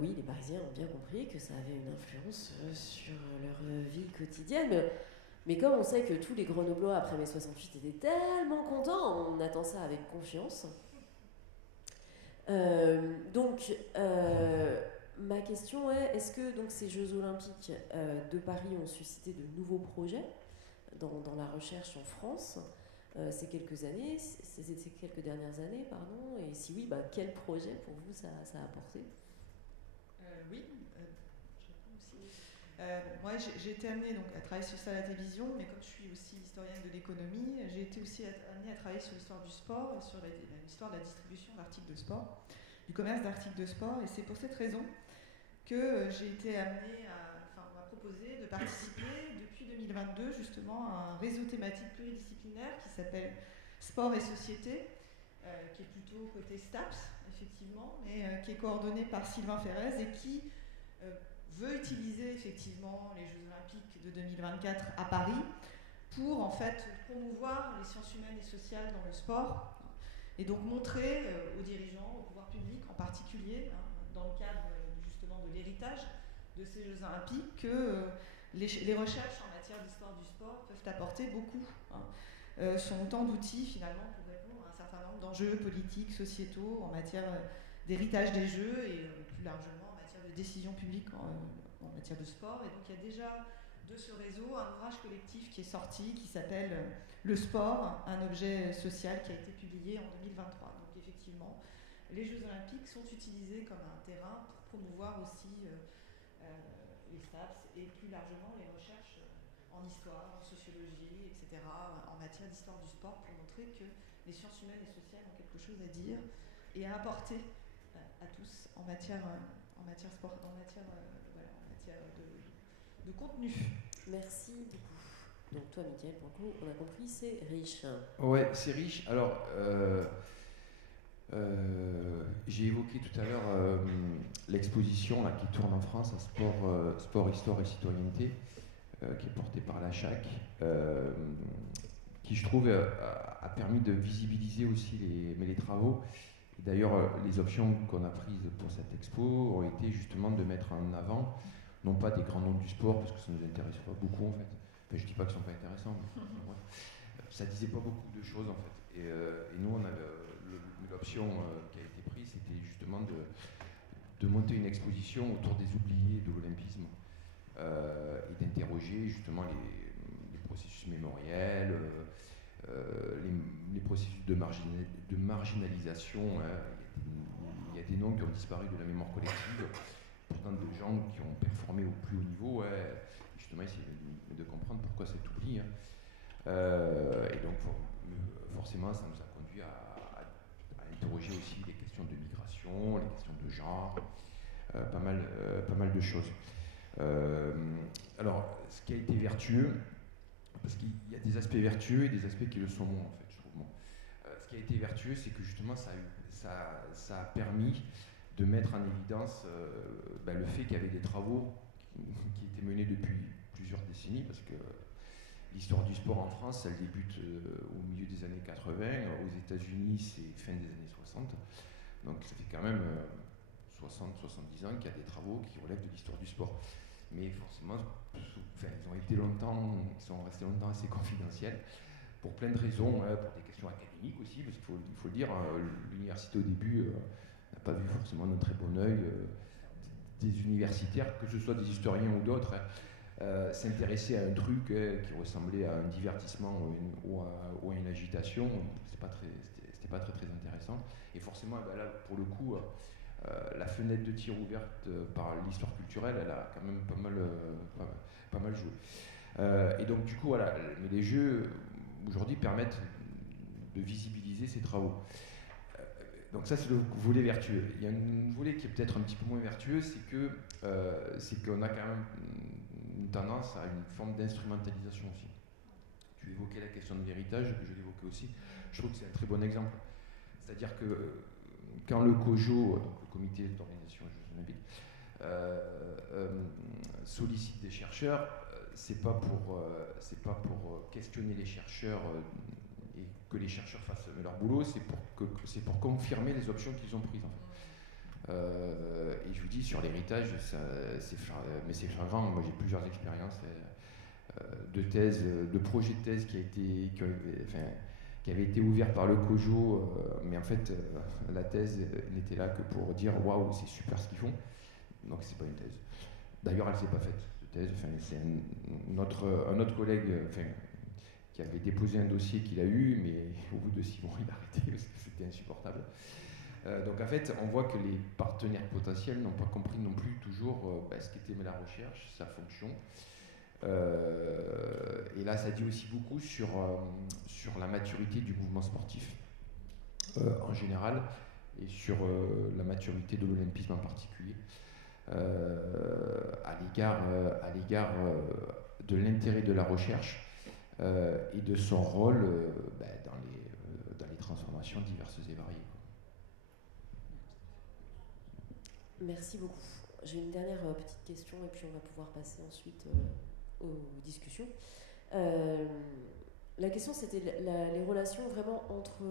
Oui, les Parisiens ont bien compris que ça avait une influence sur leur vie quotidienne, mais comme on sait que tous les Grenoblois après mai 68 étaient tellement contents, on attend ça avec confiance. Ma question est, est-ce que donc, ces Jeux Olympiques de Paris ont suscité de nouveaux projets dans la recherche en France ces quelques dernières années, pardon, et si oui, quel projet pour vous ça a apporté? Oui, je réponds aussi. Moi, j'ai été amenée donc, à travailler sur ça à la télévision, mais comme je suis aussi historienne de l'économie, j'ai été aussi amenée à travailler sur l'histoire du sport et sur l'histoire de la distribution d'articles de sport, du commerce d'articles de sport. Et c'est pour cette raison que j'ai été amenée on m'a proposé de participer depuis 2022 justement à un réseau thématique pluridisciplinaire qui s'appelle Sport et Société, qui est plutôt côté STAPS, effectivement, mais qui est coordonné par Sylvain Ferrez et qui veut utiliser effectivement les Jeux Olympiques de 2024 à Paris pour en fait promouvoir les sciences humaines et sociales dans le sport et donc montrer aux dirigeants, au pouvoir public en particulier, dans le cadre justement de l'héritage de ces Jeux Olympiques, que les recherches en matière d'histoire du sport peuvent apporter beaucoup. Sont autant d'outils finalement pour répondre à un certain nombre d'enjeux politiques, sociétaux en matière d'héritage des Jeux et plus largement en matière matière de décision publique en matière de sport. Et donc il y a déjà de ce réseau un ouvrage collectif qui est sorti qui s'appelle Le sport, un objet social, qui a été publié en 2023. Donc effectivement, les Jeux Olympiques sont utilisés comme un terrain pour promouvoir aussi les STAPS et plus largement les recherches en histoire, en sociologie, etc., en matière d'histoire du sport, pour montrer que les sciences humaines et sociales ont quelque chose à dire et à apporter à tous en matière sport, en matière de contenu. Merci beaucoup. Donc toi, Mickaël, pour le coup, on a compris, c'est riche. Ouais, c'est riche. Alors, j'ai évoqué tout à l'heure l'exposition qui tourne en France à Sport, Histoire et Citoyenneté, qui est portée par la CHAC, qui je trouve a permis de visibiliser aussi les travaux. Et d'ailleurs, les options qu'on a prises pour cette expo ont été justement de mettre en avant, non pas des grands noms du sport, parce que ça ne nous intéresse pas beaucoup en fait. Enfin, je ne dis pas qu'ils ne sont pas intéressants, mais ça disait pas beaucoup de choses en fait. Et nous, on a l'option qui a été prise, c'était justement de monter une exposition autour des oubliés de l'olympisme et d'interroger justement les processus mémoriels, les processus de marginalisation. Il y a des noms qui ont disparu de la mémoire collective, pourtant de gens qui ont performé au plus haut niveau. Justement, essayer de comprendre pourquoi cet oubli. Et donc, forcément, ça nous a conduit à interroger aussi les questions de migration, les questions de genre, pas mal de choses. Alors, ce qui a été vertueux, parce qu'il y a des aspects vertueux et des aspects qui le sont moins, en fait, je trouve. Ce qui a été vertueux, c'est que justement, ça a permis de mettre en évidence le fait qu'il y avait des travaux qui étaient menés depuis plusieurs décennies, parce que l'histoire du sport en France, elle débute au milieu des années 80. Aux États-Unis, c'est fin des années 60. Donc ça fait quand même 60-70 ans qu'il y a des travaux qui relèvent de l'histoire du sport. Mais forcément, ils sont restés longtemps assez confidentiels, pour plein de raisons, pour des questions académiques aussi, parce qu'il faut le dire, l'université au début n'a pas vu forcément d'un très bon œil des universitaires, que ce soit des historiens ou d'autres, s'intéresser à un truc qui ressemblait à un divertissement ou à une agitation. C'était pas très intéressant. Et forcément, là, pour le coup, la fenêtre de tir ouverte par l'histoire culturelle, elle a quand même pas mal joué. Et donc du coup, voilà, mais les jeux aujourd'hui permettent de visibiliser ces travaux. Donc ça, c'est le volet vertueux. Il y a un volet qui est peut-être un petit peu moins vertueux, c'est qu'on a quand même une tendance à une forme d'instrumentalisation aussi. Tu évoquais la question de l'héritage, que je l'évoquais aussi. Je trouve que c'est un très bon exemple. C'est-à-dire que quand le COJO, donc le comité d'organisation des Jeux Olympiques, sollicite des chercheurs, c'est pas pour questionner les chercheurs et que les chercheurs fassent leur boulot, c'est pour confirmer les options qu'ils ont prises. En fait. Et je vous dis, sur l'héritage, c'est flagrant. Moi, j'ai plusieurs expériences de thèses, de projets de thèse qui avaient été ouverts par le COJO, mais en fait, la thèse n'était là que pour dire « waouh, c'est super ce qu'ils font ». Donc, c'est pas une thèse. D'ailleurs, elle ne s'est pas faite, cette thèse. C'est un autre collègue qui avait déposé un dossier qu'il a eu, mais au bout de 6 mois, il a arrêté parce que c'était insupportable. Donc en fait, on voit que les partenaires potentiels n'ont pas compris non plus toujours ce qu'était la recherche, sa fonction. Et là, ça dit aussi beaucoup sur la maturité du mouvement sportif en général et sur la maturité de l'olympisme en particulier, à l'égard de l'intérêt de la recherche et de son rôle dans les transformations diverses et variées. Merci beaucoup. J'ai une dernière petite question et puis on va pouvoir passer ensuite aux discussions. La question, c'était les relations vraiment entre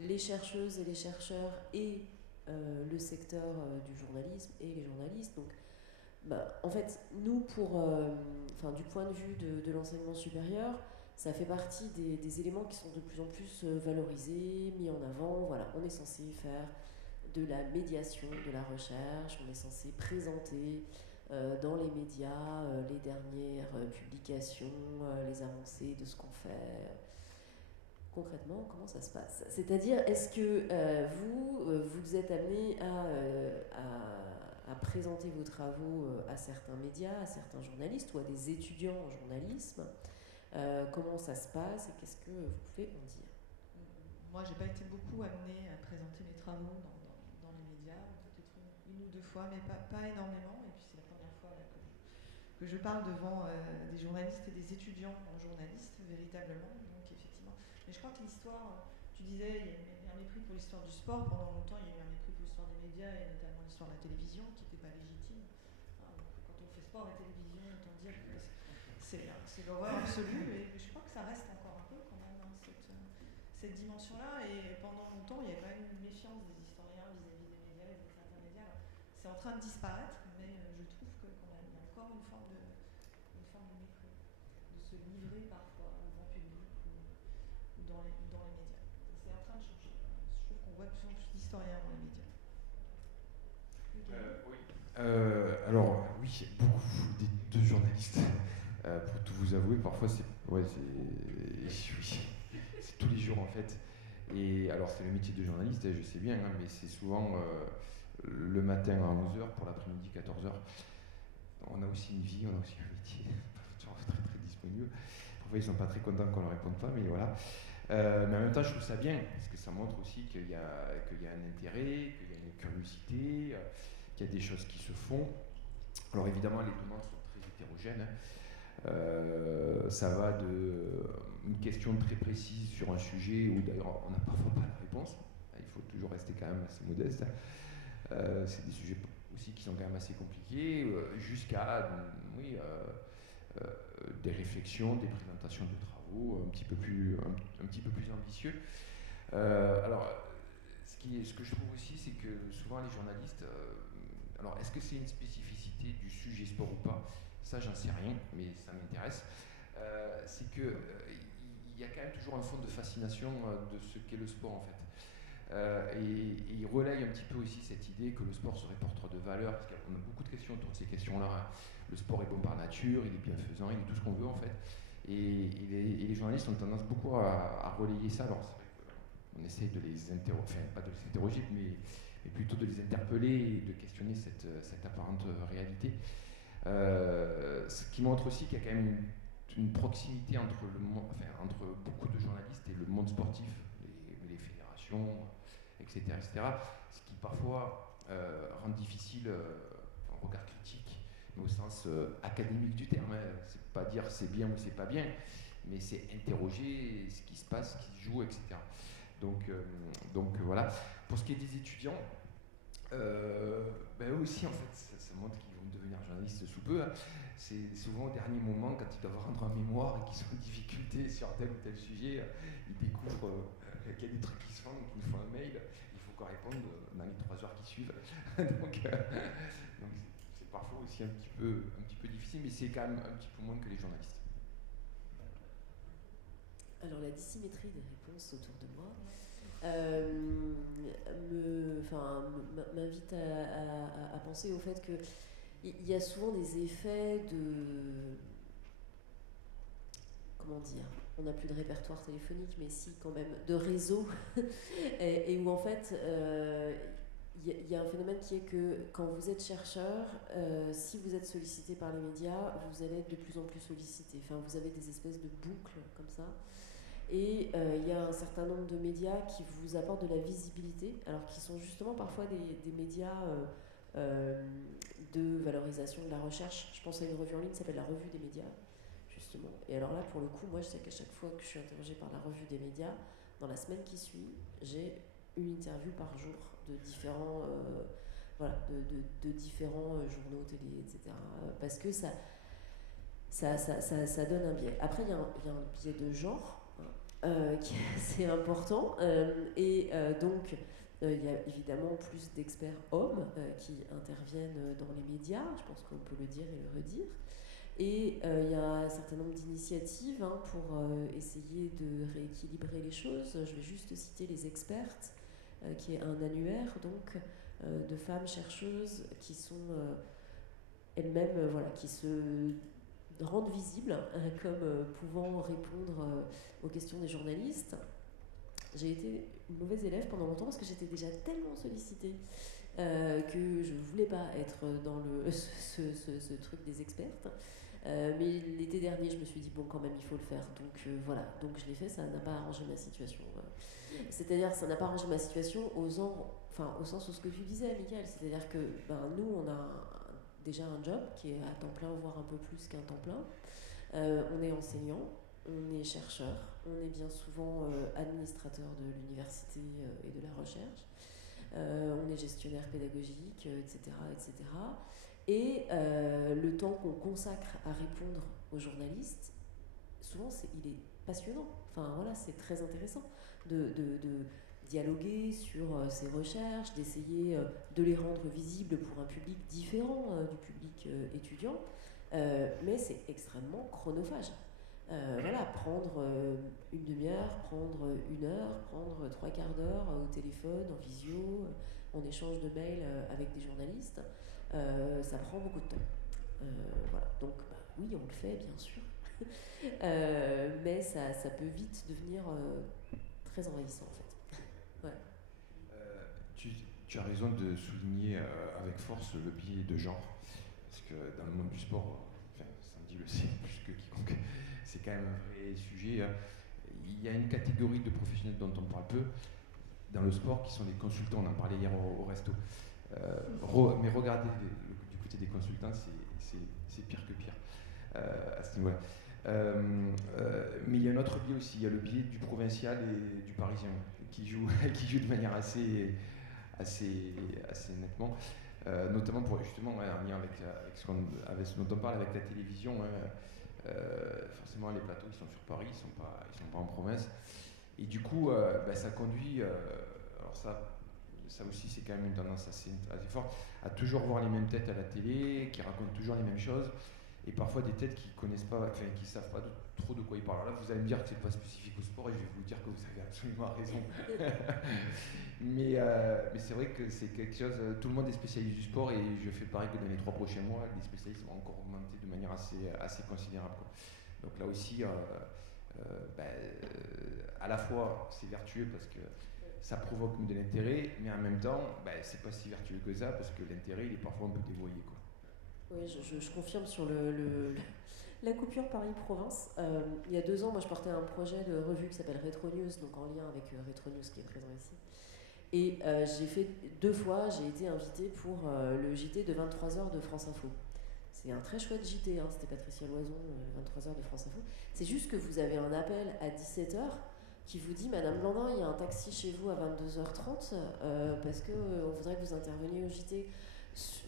les chercheuses et les chercheurs et le secteur du journalisme et les journalistes. Donc, en fait, nous, du point de vue de l'enseignement supérieur, ça fait partie des éléments qui sont de plus en plus valorisés, mis en avant. Voilà, on est censé faire de la médiation, de la recherche. On est censé présenter dans les médias les dernières publications, les avancées de ce qu'on fait. Concrètement, comment ça se passe? C'est-à-dire, est-ce que vous êtes amené à présenter vos travaux à certains médias, à certains journalistes ou à des étudiants en journalisme? Comment ça se passe et qu'est-ce que vous pouvez en dire? Moi, j'ai pas été beaucoup amenée à présenter mes travaux dans les médias, peut-être une ou deux fois, mais pas énormément. Et puis c'est la première fois là, que je parle devant des journalistes et des étudiants en journalisme, véritablement. Donc effectivement. Mais je crois que l'histoire, tu disais, il y a un mépris pour l'histoire du sport. Pendant longtemps, il y a eu un mépris pour l'histoire des médias et notamment l'histoire de la télévision, qui n'était pas légitime. Hein, quand on fait sport et télévision, autant dire que c'est l'horreur absolue. Et je crois que ça reste encore un peu quand même, hein, cette dimension-là. Et pendant longtemps, il y avait quand même une méfiance des historiens vis-à-vis des médias et de certains médias. C'est en train de disparaître, mais je trouve que quand même, il y a encore une forme de mépris, de se livrer parfois au grand public ou dans les médias. C'est en train de changer. Je trouve qu'on voit de plus en plus d'historiens dans les médias. Oui. Alors, oui, beaucoup de journalistes. Pour tout vous avouer, parfois c'est tous les jours en fait. Et alors c'est le métier de journaliste, je sais bien, hein, mais c'est souvent le matin à 11h pour l'après-midi 14h. On a aussi une vie, on a aussi un métier, pas très très disponible. Parfois ils sont pas très contents qu'on leur réponde pas, mais voilà. Mais en même temps je trouve ça bien, parce que ça montre aussi qu'il y a un intérêt, qu'il y a une curiosité, qu'il y a des choses qui se font. Alors évidemment les demandes sont très hétérogènes. Hein. Ça va d'une question très précise sur un sujet où d'ailleurs on n'a parfois pas la réponse. Il faut toujours rester quand même assez modeste. C'est des sujets aussi qui sont quand même assez compliqués, jusqu'à des réflexions, des présentations de travaux un petit peu plus ambitieux. Alors, ce que je trouve aussi, c'est que souvent les journalistes, alors est-ce que c'est une spécificité du sujet sport ou pas? Ça, j'en sais rien, mais ça m'intéresse. C'est qu'il y a quand même toujours un fond de fascination de ce qu'est le sport, en fait. Et il relaye un petit peu aussi cette idée que le sport serait porteur de valeur, parce qu'on a beaucoup de questions autour de ces questions-là. Le sport est bon par nature, il est bienfaisant, il est tout ce qu'on veut, en fait. Et les journalistes ont tendance beaucoup à relayer ça. Alors, c'est vrai qu'on essaie de les interroger, enfin, pas de les interroger, mais plutôt de les interpeller et de questionner cette apparente réalité. Ce qui montre aussi qu'il y a quand même une proximité entre beaucoup de journalistes et le monde sportif, les fédérations, etc., ce qui parfois rend difficile un regard critique, mais au sens académique du terme. Hein. C'est pas dire c'est bien ou c'est pas bien, mais c'est interroger ce qui se passe, ce qui se joue, etc. Donc voilà. Pour ce qui est des étudiants, eux aussi, en fait, ça montre qu'ils vont devenir journalistes sous peu. Hein. C'est souvent au dernier moment, quand ils doivent rendre un mémoire et qu'ils sont en difficulté sur tel ou tel sujet, ils découvrent qu'il y a des trucs qui se font, donc ils nous font un mail, il faut qu'on réponde dans les 3 heures qui suivent. donc c'est parfois aussi un petit peu difficile, mais c'est quand même un petit peu moins que les journalistes. Alors la dissymétrie des réponses autour de moi m'invite à penser au fait qu'il y a souvent des effets de... Comment dire? On n'a plus de répertoire téléphonique, mais si quand même, de réseau, et où en fait, il y a un phénomène qui est que quand vous êtes chercheur, si vous êtes sollicité par les médias, vous allez être de plus en plus sollicité. Enfin, vous avez des espèces de boucles comme ça. Et il y a un certain nombre de médias qui vous apportent de la visibilité, alors qui sont justement parfois des médias de valorisation de la recherche. Je pense à une revue en ligne qui s'appelle la Revue des médias, justement. Et alors là, pour le coup, moi, je sais qu'à chaque fois que je suis interrogée par la Revue des médias, dans la semaine qui suit, j'ai une interview par jour de différents, de différents journaux, télé, etc. Parce que ça donne un biais. Après, il y a un biais de genre, qui est assez important, donc il y a évidemment plus d'experts hommes qui interviennent dans les médias, je pense qu'on peut le dire et le redire, et il y a un certain nombre d'initiatives pour essayer de rééquilibrer les choses. Je vais juste citer les expertes qui est un annuaire donc de femmes chercheuses qui sont elles-mêmes qui se rendent visibles comme pouvant répondre aux questions des journalistes. J'ai été une mauvaise élève pendant longtemps parce que j'étais déjà tellement sollicitée que je ne voulais pas être dans ce truc des expertes. Mais l'été dernier, je me suis dit, bon, quand même, il faut le faire. Donc voilà, donc je l'ai fait, ça n'a pas arrangé ma situation. C'est-à-dire, ça n'a pas arrangé ma situation au sens où ce que tu disais, Michael. C'est-à-dire que nous, on a déjà un job qui est à temps plein, voire un peu plus qu'un temps plein. On est enseignant, on est chercheur, on est bien souvent administrateur de l'université et de la recherche. On est gestionnaire pédagogique, etc., etc. Et le temps qu'on consacre à répondre aux journalistes, souvent il est passionnant. Enfin voilà, c'est très intéressant de dialoguer sur ces recherches, d'essayer de les rendre visibles pour un public différent du public étudiant, mais c'est extrêmement chronophage. Voilà, prendre une demi-heure, prendre une heure, prendre 3/4 d'heure au téléphone, en visio, en échange de mails avec des journalistes, ça prend beaucoup de temps. Voilà, donc oui, on le fait bien sûr, mais ça peut vite devenir très envahissant en fait. Ouais. Tu as raison de souligner avec force le biais de genre, parce que dans le monde du sport, Sandy le sait plus que quiconque, c'est quand même un vrai sujet. Il y a une catégorie de professionnels dont on parle peu dans le sport qui sont les consultants, on en parlait hier au resto. Mais regardez, du côté des consultants, c'est pire que pire à ce niveau-là. Mais il y a un autre biais aussi, il y a le biais du provincial et du parisien qui joue de manière assez nettement, notamment pour justement en lien avec ce dont on parle avec la télévision. Forcément, les plateaux ils sont sur Paris, ils sont pas en province, et du coup, ça conduit. Alors ça aussi, c'est quand même une tendance assez forte à toujours voir les mêmes têtes à la télé, qui racontent toujours les mêmes choses. Et parfois des têtes qui connaissent pas, qui savent pas trop de quoi ils parlent. Alors là, vous allez me dire que c'est pas spécifique au sport et je vais vous dire que vous avez absolument raison. mais c'est vrai que c'est quelque chose. Tout le monde est spécialiste du sport et je fais pareil que dans les 3 prochains mois, les spécialistes vont encore augmenter de manière assez considérable, quoi. Donc là aussi, à la fois c'est vertueux parce que ça provoque de l'intérêt, mais en même temps, c'est pas si vertueux que ça parce que l'intérêt il est parfois un peu dévoyé, quoi. Oui, je confirme sur la coupure Paris-Province. Il y a 2 ans, moi je portais un projet de revue qui s'appelle Retro News, donc en lien avec Retro News qui est présent ici. Et j'ai fait 2 fois, j'ai été invitée pour le JT de 23h de France Info. C'est un très chouette JT, hein, c'était Patricia Loison, 23h de France Info. C'est juste que vous avez un appel à 17h qui vous dit « Madame Blandin, il y a un taxi chez vous à 22h30 parce qu'on voudrait que vous interveniez au JT ».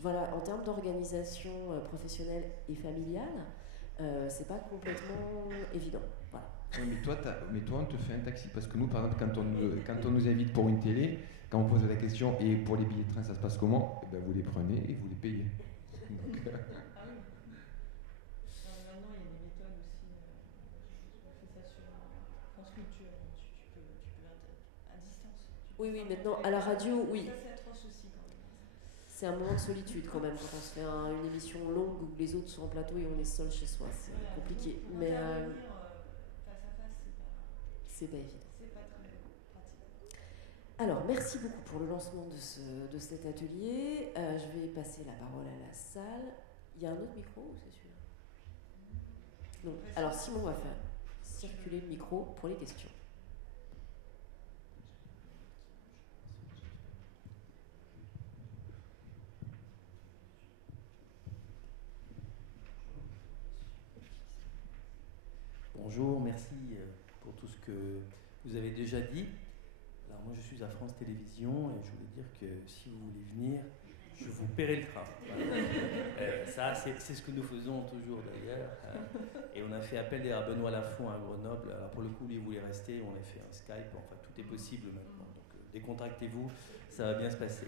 Voilà, en termes d'organisation professionnelle et familiale, c'est pas complètement évident. Voilà. Ouais, mais toi, on te fait un taxi parce que nous, par exemple, quand on nous invite pour une télé, quand on pose la question et pour les billets de train, ça se passe comment ? Vous les prenez et vous les payez. Donc, ah oui. Maintenant, il y a des méthodes aussi. On fait ça sur France Culture. Tu peux à distance. Oui, maintenant, à la radio, oui. Ça, c'est atroce aussi quand même. C'est un moment de solitude quand même quand on se fait une émission longue où les autres sont en plateau et on est seul chez soi. C'est compliqué. Mais face à face, c'est pas évident. C'est pas très pratique. Alors, merci beaucoup pour le lancement de cet atelier. Je vais passer la parole à la salle. Il y a un autre micro ou c'est celui-là ? Non. Alors, Simon va faire circuler le micro pour les questions. Bonjour, merci pour tout ce que vous avez déjà dit. Alors moi je suis à France Télévisions et je voulais dire que si vous voulez venir, je vous paierai le train. Voilà. Ça c'est ce que nous faisons toujours d'ailleurs. Et on a fait appel à Benoît Lafont à Grenoble. Alors pour le coup, lui voulait rester, on a fait un Skype, enfin tout est possible maintenant. Donc décontractez-vous, ça va bien se passer.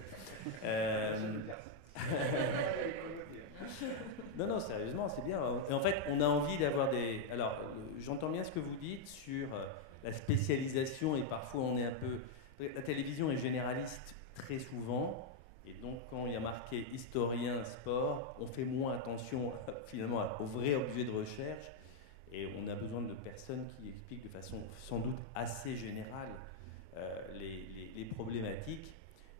Non, sérieusement, c'est bien. Et en fait, on a envie d'avoir des... Alors, j'entends bien ce que vous dites sur la spécialisation et parfois on est un peu... La télévision est généraliste très souvent, et donc quand il y a marqué historien sport, on fait moins attention finalement au vrai objet de recherche, et on a besoin de personnes qui expliquent de façon sans doute assez générale les problématiques.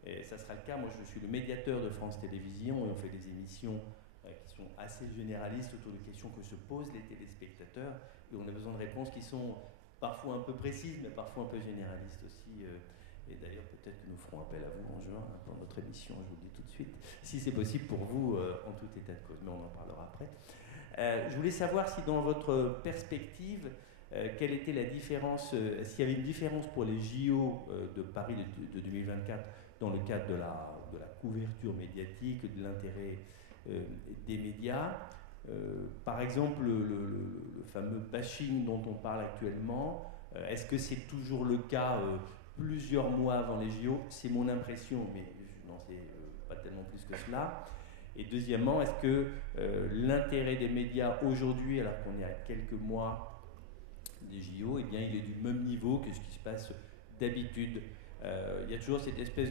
Et ça sera le cas. Moi, je suis le médiateur de France Télévisions, et on fait des émissions qui sont assez généralistes autour de questions que se posent les téléspectateurs, et on a besoin de réponses qui sont parfois un peu précises, mais parfois un peu généralistes aussi. Et d'ailleurs, peut-être que nous ferons appel à vous en juin pour notre émission, je vous le dis tout de suite, si c'est possible pour vous, en tout état de cause, mais on en parlera après. Je voulais savoir si dans votre perspective, quelle était la différence, s'il y avait une différence pour les JO de Paris de 2024 dans le cadre de la couverture médiatique, de l'intérêt des médias. Par exemple, le fameux bashing dont on parle actuellement, est-ce que c'est toujours le cas plusieurs mois avant les JO? C'est mon impression, mais je n'en sais pas tellement plus que cela. Et deuxièmement, est-ce que l'intérêt des médias aujourd'hui, alors qu'on est à quelques mois des JO, eh bien, il est du même niveau que ce qui se passe d'habitude? Il y a toujours cette espèce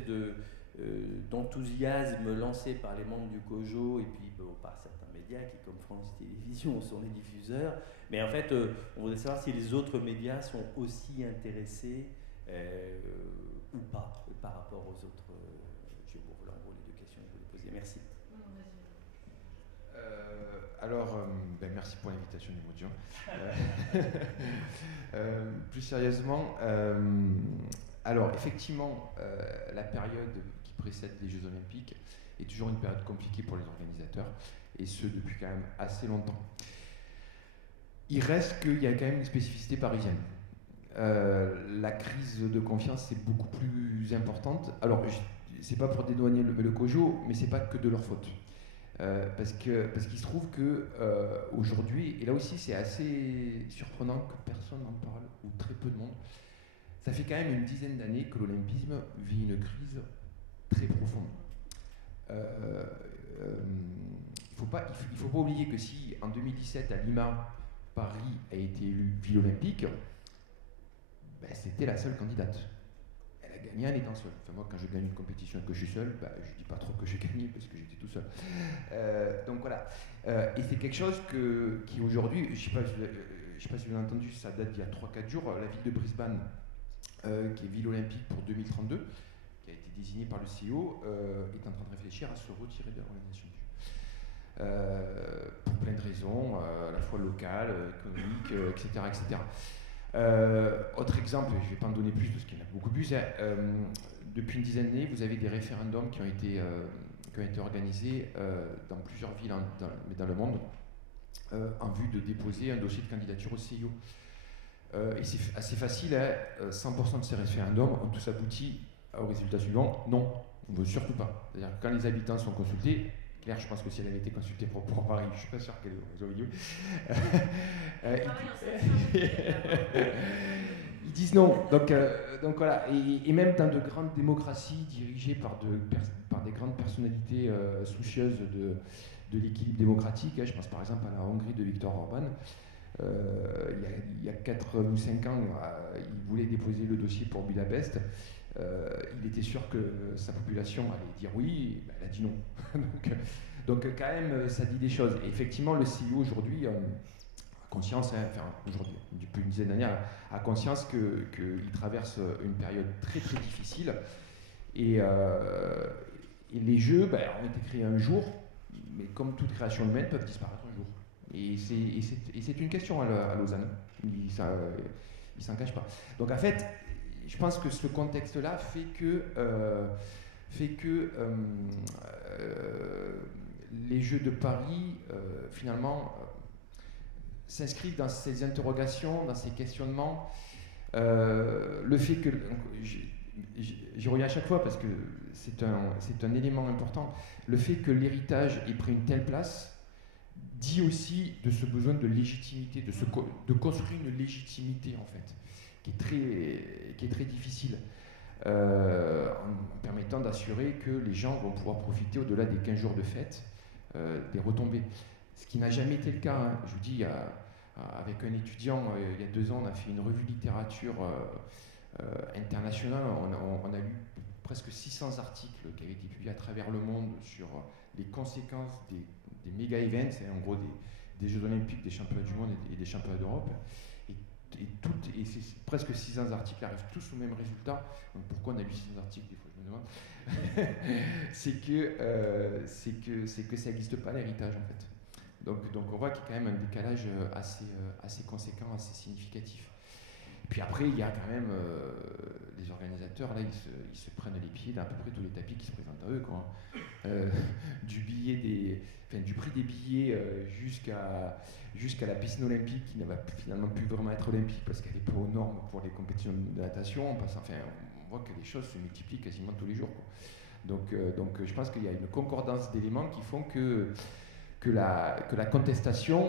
d'enthousiasme lancé par les membres du COJO et puis par certains médias qui, comme France Télévisions, sont les diffuseurs. Mais en fait, on voudrait savoir si les autres médias sont aussi intéressés ou pas par rapport aux autres. Je vais vous relancer les deux questions que je voulais poser. Merci. Alors, merci pour l'invitation d'Imotion. Plus sérieusement, alors effectivement, la période qui précède les Jeux Olympiques est toujours une période compliquée pour les organisateurs, et ce depuis quand même assez longtemps. Il reste qu'il y a quand même une spécificité parisienne. La crise de confiance est beaucoup plus importante. Alors, c'est pas pour dédouaner le COJO, mais c'est pas que de leur faute. Parce qu'il se trouve que aujourd'hui, et là aussi c'est assez surprenant que personne n'en parle, ou très peu de monde, ça fait quand même une dizaine d'années que l'olympisme vit une crise très profonde. Il faut pas oublier que si en 2017 à Lima, Paris a été élue ville olympique, ben, c'était la seule candidate. Elle a gagné en étant seule. Enfin, moi, quand je gagne une compétition et que je suis seul, ben, je dis pas trop que j'ai gagné parce que j'étais tout seul. Donc voilà. Et c'est quelque chose qui aujourd'hui, je sais pas si vous avez entendu, ça date d'il y a 3-4 jours, la ville de Brisbane, qui est ville olympique pour 2032, qui a été désignée par le CEO, est en train de réfléchir à se retirer de l'organisation du jeu. Pour plein de raisons, à la fois locales, économiques, etc. etc. Autre exemple, je ne vais pas en donner plus parce qu'il y en a beaucoup plus, depuis une dizaine d'années, vous avez des référendums qui ont été organisés dans plusieurs villes dans le monde en vue de déposer un dossier de candidature au CIO. Et c'est assez facile, 100% de ces référendums ont tous abouti au résultat suivant: non, on ne veut surtout pas. C'est-à-dire que quand les habitants sont consultés, Claire, je pense que si elle avait été consultée pour Paris, je ne suis pas sûr qu'elle aurait eu. Ils disent non. Donc voilà. Et même dans de grandes démocraties dirigées par des grandes personnalités soucieuses de l'équilibre démocratique, je pense par exemple à la Hongrie de Viktor Orban, il y a 4 ou 5 ans, il voulait déposer le dossier pour Budapest. Il était sûr que sa population allait dire oui, ben elle a dit non. donc quand même, ça dit des choses. Et effectivement, le CEO aujourd'hui a conscience, aujourd'hui, depuis une dizaine d'années, a conscience qu'il traverse une période très très difficile. Et les jeux ont été créés un jour, mais comme toute création humaine, peuvent disparaître un jour. Et c'est une question à Lausanne. Il s'en cache pas. Donc en fait, je pense que ce contexte-là fait que les Jeux de Paris, finalement, s'inscrivent dans ces interrogations, dans ces questionnements. Le fait que... J'y reviens à chaque fois parce que c'est un élément important. Le fait que l'héritage ait pris une telle place dit aussi de ce besoin de légitimité, de construire une légitimité, en fait, qui est très difficile, en permettant d'assurer que les gens vont pouvoir profiter, au-delà des 15 jours de fête, des retombées. Ce qui n'a jamais été le cas. Hein. Je vous dis, avec un étudiant, il y a 2 ans, on a fait une revue littérature international. On a lu presque 600 articles qui avaient été publiés à travers le monde sur les conséquences des méga-events, en gros des Jeux Olympiques, des Championnats du monde et des Championnats d'Europe. Et c'est presque 600 articles arrivent tous au même résultat. Donc pourquoi on a lu 600 articles, des fois je me demande. c'est que ça n'existe pas l'héritage en fait. Donc on voit qu'il y a quand même un décalage assez conséquent, assez significatif. Et puis après, il y a quand même les organisateurs, là, ils se prennent les pieds d'à peu près tous les tapis qui se présentent à eux, quoi. Du prix des billets jusqu'à la piscine olympique qui ne va finalement plus vraiment être olympique parce qu'elle n'est pas aux normes pour les compétitions de natation. On voit que les choses se multiplient quasiment tous les jours, quoi. Donc je pense qu'il y a une concordance d'éléments qui font que la contestation,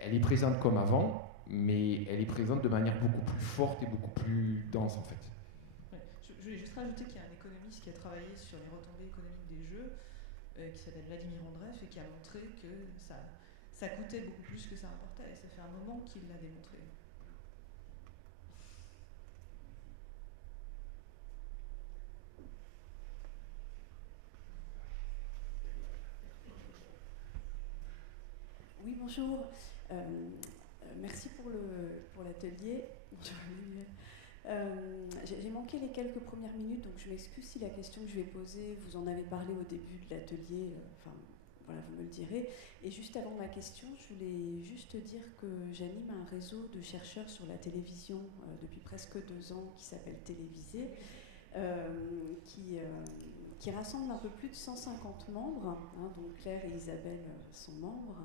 elle est présente comme avant, mais elle est présente de manière beaucoup plus forte et beaucoup plus dense en fait. Ouais. Je voulais juste rajouter qu'il y a un économiste qui a travaillé sur les retombées économiques des Jeux, qui s'appelle Vladimir Andreev, et qui a montré que ça coûtait beaucoup plus que ça rapportait, et ça fait un moment qu'il l'a démontré. Oui, bonjour. Merci pour l'atelier. J'ai manqué les quelques premières minutes, donc je m'excuse si la question que je vais poser, vous en avez parlé au début de l'atelier, voilà, vous me le direz. Et juste avant ma question, je voulais juste dire que j'anime un réseau de chercheurs sur la télévision depuis presque 2 ans qui s'appelle Télévisé, qui rassemble un peu plus de 150 membres, dont Claire et Isabelle sont membres.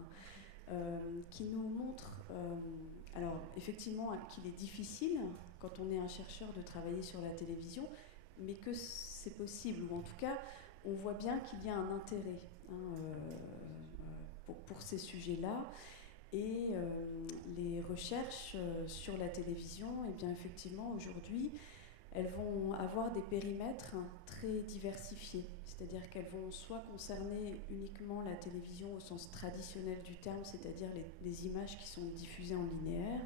Qui nous montre, alors effectivement, qu'il est difficile, quand on est un chercheur, de travailler sur la télévision, mais que c'est possible, ou en tout cas, on voit bien qu'il y a un intérêt pour ces sujets-là. Et les recherches sur la télévision, eh bien, effectivement, aujourd'hui, elles vont avoir des périmètres très diversifiés. C'est-à-dire qu'elles vont soit concerner uniquement la télévision au sens traditionnel du terme, c'est-à-dire les images qui sont diffusées en linéaire,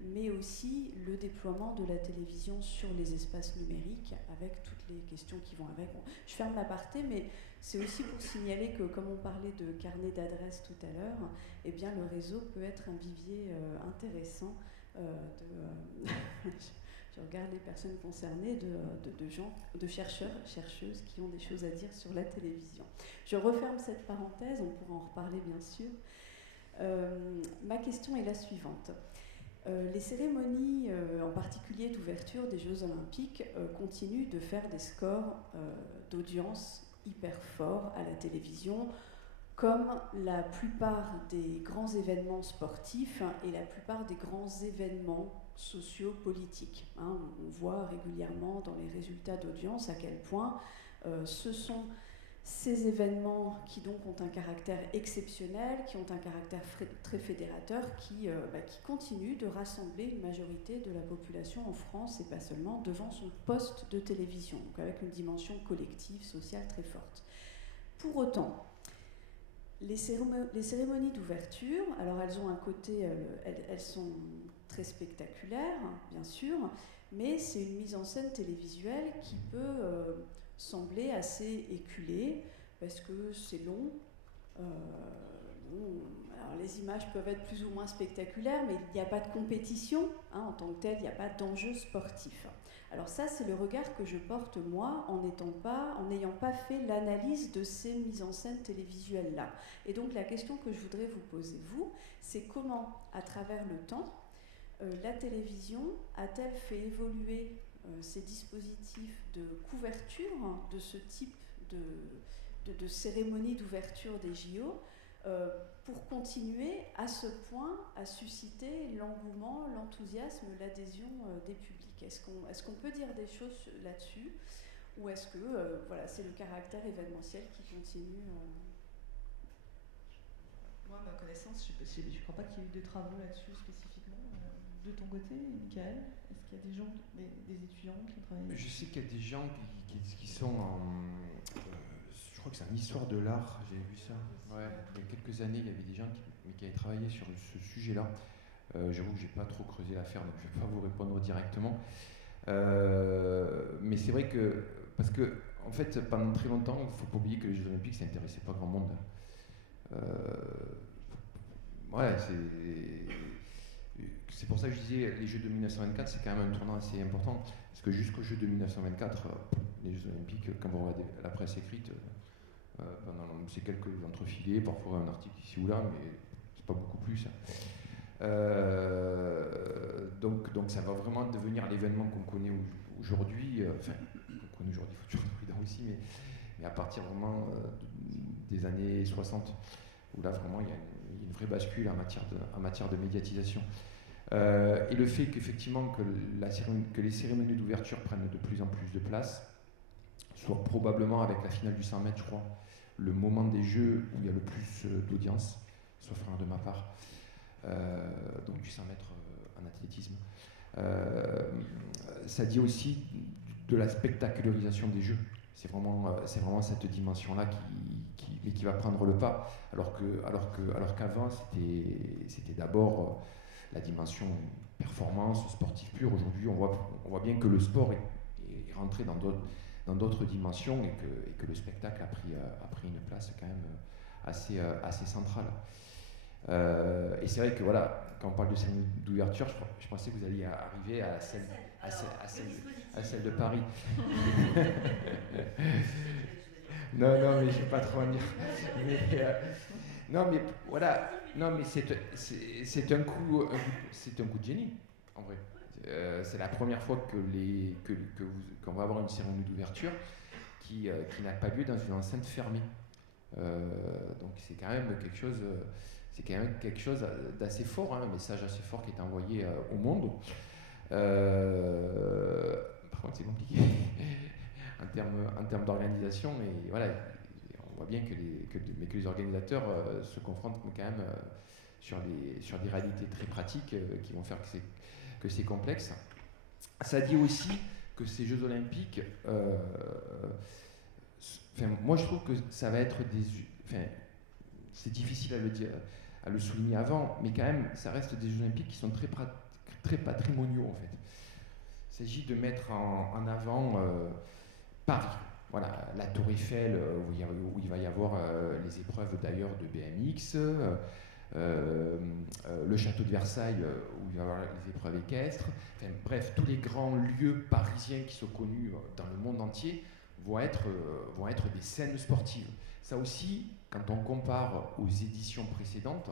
mais aussi le déploiement de la télévision sur les espaces numériques, avec toutes les questions qui vont avec. Bon, je ferme l'aparté, mais c'est aussi pour signaler que, comme on parlait de carnet d'adresses tout à l'heure, eh bien, le réseau peut être un vivier intéressant je regarde les personnes concernées, de gens, de chercheurs, chercheuses qui ont des choses à dire sur la télévision. Je referme cette parenthèse, on pourra en reparler bien sûr. Ma question est la suivante. Les cérémonies, en particulier d'ouverture des Jeux Olympiques, continuent de faire des scores d'audience hyper forts à la télévision, comme la plupart des grands événements sportifs et la plupart des grands événements socio-politiques. On voit régulièrement dans les résultats d'audience à quel point ce sont ces événements qui donc ont un caractère exceptionnel, qui ont un caractère très fédérateur, qui continuent de rassembler une majorité de la population en France, et pas seulement, devant son poste de télévision, donc avec une dimension collective, sociale très forte. Pour autant, les cérémonies d'ouverture, alors elles ont un côté, elles sont très spectaculaires, bien sûr, mais c'est une mise en scène télévisuelle qui peut sembler assez éculée, parce que c'est long. Alors les images peuvent être plus ou moins spectaculaires, mais il n'y a pas de compétition, en tant que telle, il n'y a pas d'enjeu sportif. Alors ça, c'est le regard que je porte, moi, en n'ayant pas fait l'analyse de ces mises en scène télévisuelles-là. Et donc la question que je voudrais vous poser, vous, c'est comment, à travers le temps, la télévision a-t-elle fait évoluer ces dispositifs de couverture de ce type de cérémonie d'ouverture des JO pour continuer à ce point à susciter l'engouement, l'enthousiasme, l'adhésion des publics. Est-ce qu'on peut dire des choses là-dessus, ou est-ce que c'est le caractère événementiel qui continue Moi, à ma connaissance, je ne crois pas qu'il y ait eu de travaux là-dessus spécifiquement. De ton côté, Michael, est-ce qu'il y a des gens, des étudiants qui travaillent? Je sais qu'il y a des gens qui sont en... je crois que c'est en histoire de l'art, j'ai vu ça. Ouais, il y a quelques années, il y avait des gens qui avaient travaillé sur ce sujet-là. J'avoue que je n'ai pas trop creusé l'affaire, donc je ne vais pas vous répondre directement. Mais c'est vrai que, parce que, en fait, pendant très longtemps, il ne faut pas oublier que les Jeux Olympiques, ça n'intéressait pas grand monde. Ouais, c'est pour ça que je disais, les Jeux de 1924, c'est quand même un tournant assez important. Parce que jusqu'aux Jeux de 1924, les Jeux Olympiques, quand vous regardez la presse écrite, c'est quelques entrefilés, parfois un article ici ou là, mais c'est pas beaucoup plus. Donc ça va vraiment devenir l'événement qu'on connaît aujourd'hui. Enfin, qu'on connaît aujourd'hui, il faut toujours être prudent aussi, mais à partir vraiment des années 60, où là vraiment il y a une vraie bascule en matière de médiatisation. Et le fait qu'effectivement que les cérémonies d'ouverture prennent de plus en plus de place, soit probablement avec la finale du 100 mètres, je crois, le moment des Jeux où il y a le plus d'audience, sauf erreur de ma part, donc du 100 mètres en athlétisme. Ça dit aussi de la spectacularisation des Jeux. C'est vraiment cette dimension-là qui va prendre le pas, alors qu'avant c'était d'abord la dimension performance, sportive pure. Aujourd'hui, on voit bien que le sport est rentré dans d'autres dimensions et que le spectacle a pris une place quand même assez centrale. Et c'est vrai que voilà, quand on parle de cérémonie d'ouverture, je pensais que vous alliez arriver à celle de Paris. non, mais je vais pas trop en dire. Non, mais voilà. Non, mais c'est un coup de génie, en vrai. C'est la première fois qu'on va avoir une cérémonie d'ouverture qui n'a pas lieu dans une enceinte fermée. Donc c'est quand même quelque chose d'assez fort, hein, un message assez fort qui est envoyé au monde. Par contre, c'est compliqué en termes d'organisation, mais voilà, on voit bien que les organisateurs se confrontent quand même sur des réalités très pratiques qui vont faire que c'est complexe. Ça dit aussi que ces Jeux Olympiques, moi je trouve que ça va être c'est difficile à le souligner avant, mais quand même, ça reste des Jeux Olympiques qui sont très patrimoniaux en fait. Il s'agit de mettre en avant Paris. Voilà, la Tour Eiffel, où il va y avoir les épreuves d'ailleurs de BMX, le château de Versailles, où il va y avoir les épreuves équestres. Enfin, bref, tous les grands lieux parisiens qui sont connus dans le monde entier vont être des scènes sportives. Ça aussi, quand on compare aux éditions précédentes,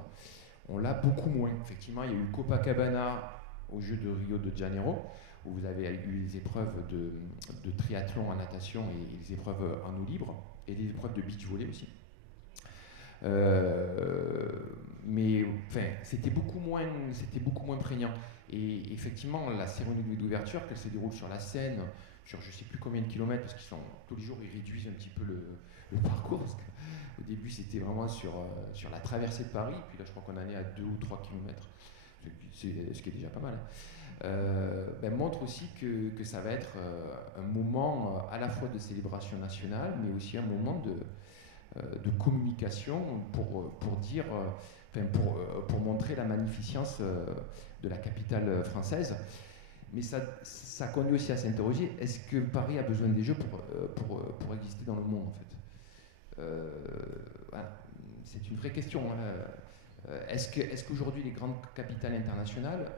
on l'a beaucoup moins. Effectivement, il y a eu Copacabana aux Jeux de Rio de Janeiro, où vous avez eu les épreuves de triathlon en natation et les épreuves en eau libre, et les épreuves de beach volley aussi. Mais enfin, c'était beaucoup moins prégnant. Et effectivement, la cérémonie d'ouverture, qu'elle se déroule sur la Seine, sur je ne sais plus combien de kilomètres, parce qu'ils sont tous les jours, ils réduisent un petit peu le parcours. Parce qu'au début, c'était vraiment sur la traversée de Paris, puis là, je crois qu'on en est à 2 ou 3 kilomètres, ce qui est déjà pas mal. Montre aussi que ça va être un moment à la fois de célébration nationale, mais aussi un moment de communication pour dire, pour montrer la magnificence de la capitale française. Mais ça conduit aussi à s'interroger, est-ce que Paris a besoin des Jeux pour exister dans le monde, en fait? Voilà. C'est une vraie question. Est-ce qu'aujourd'hui les grandes capitales internationales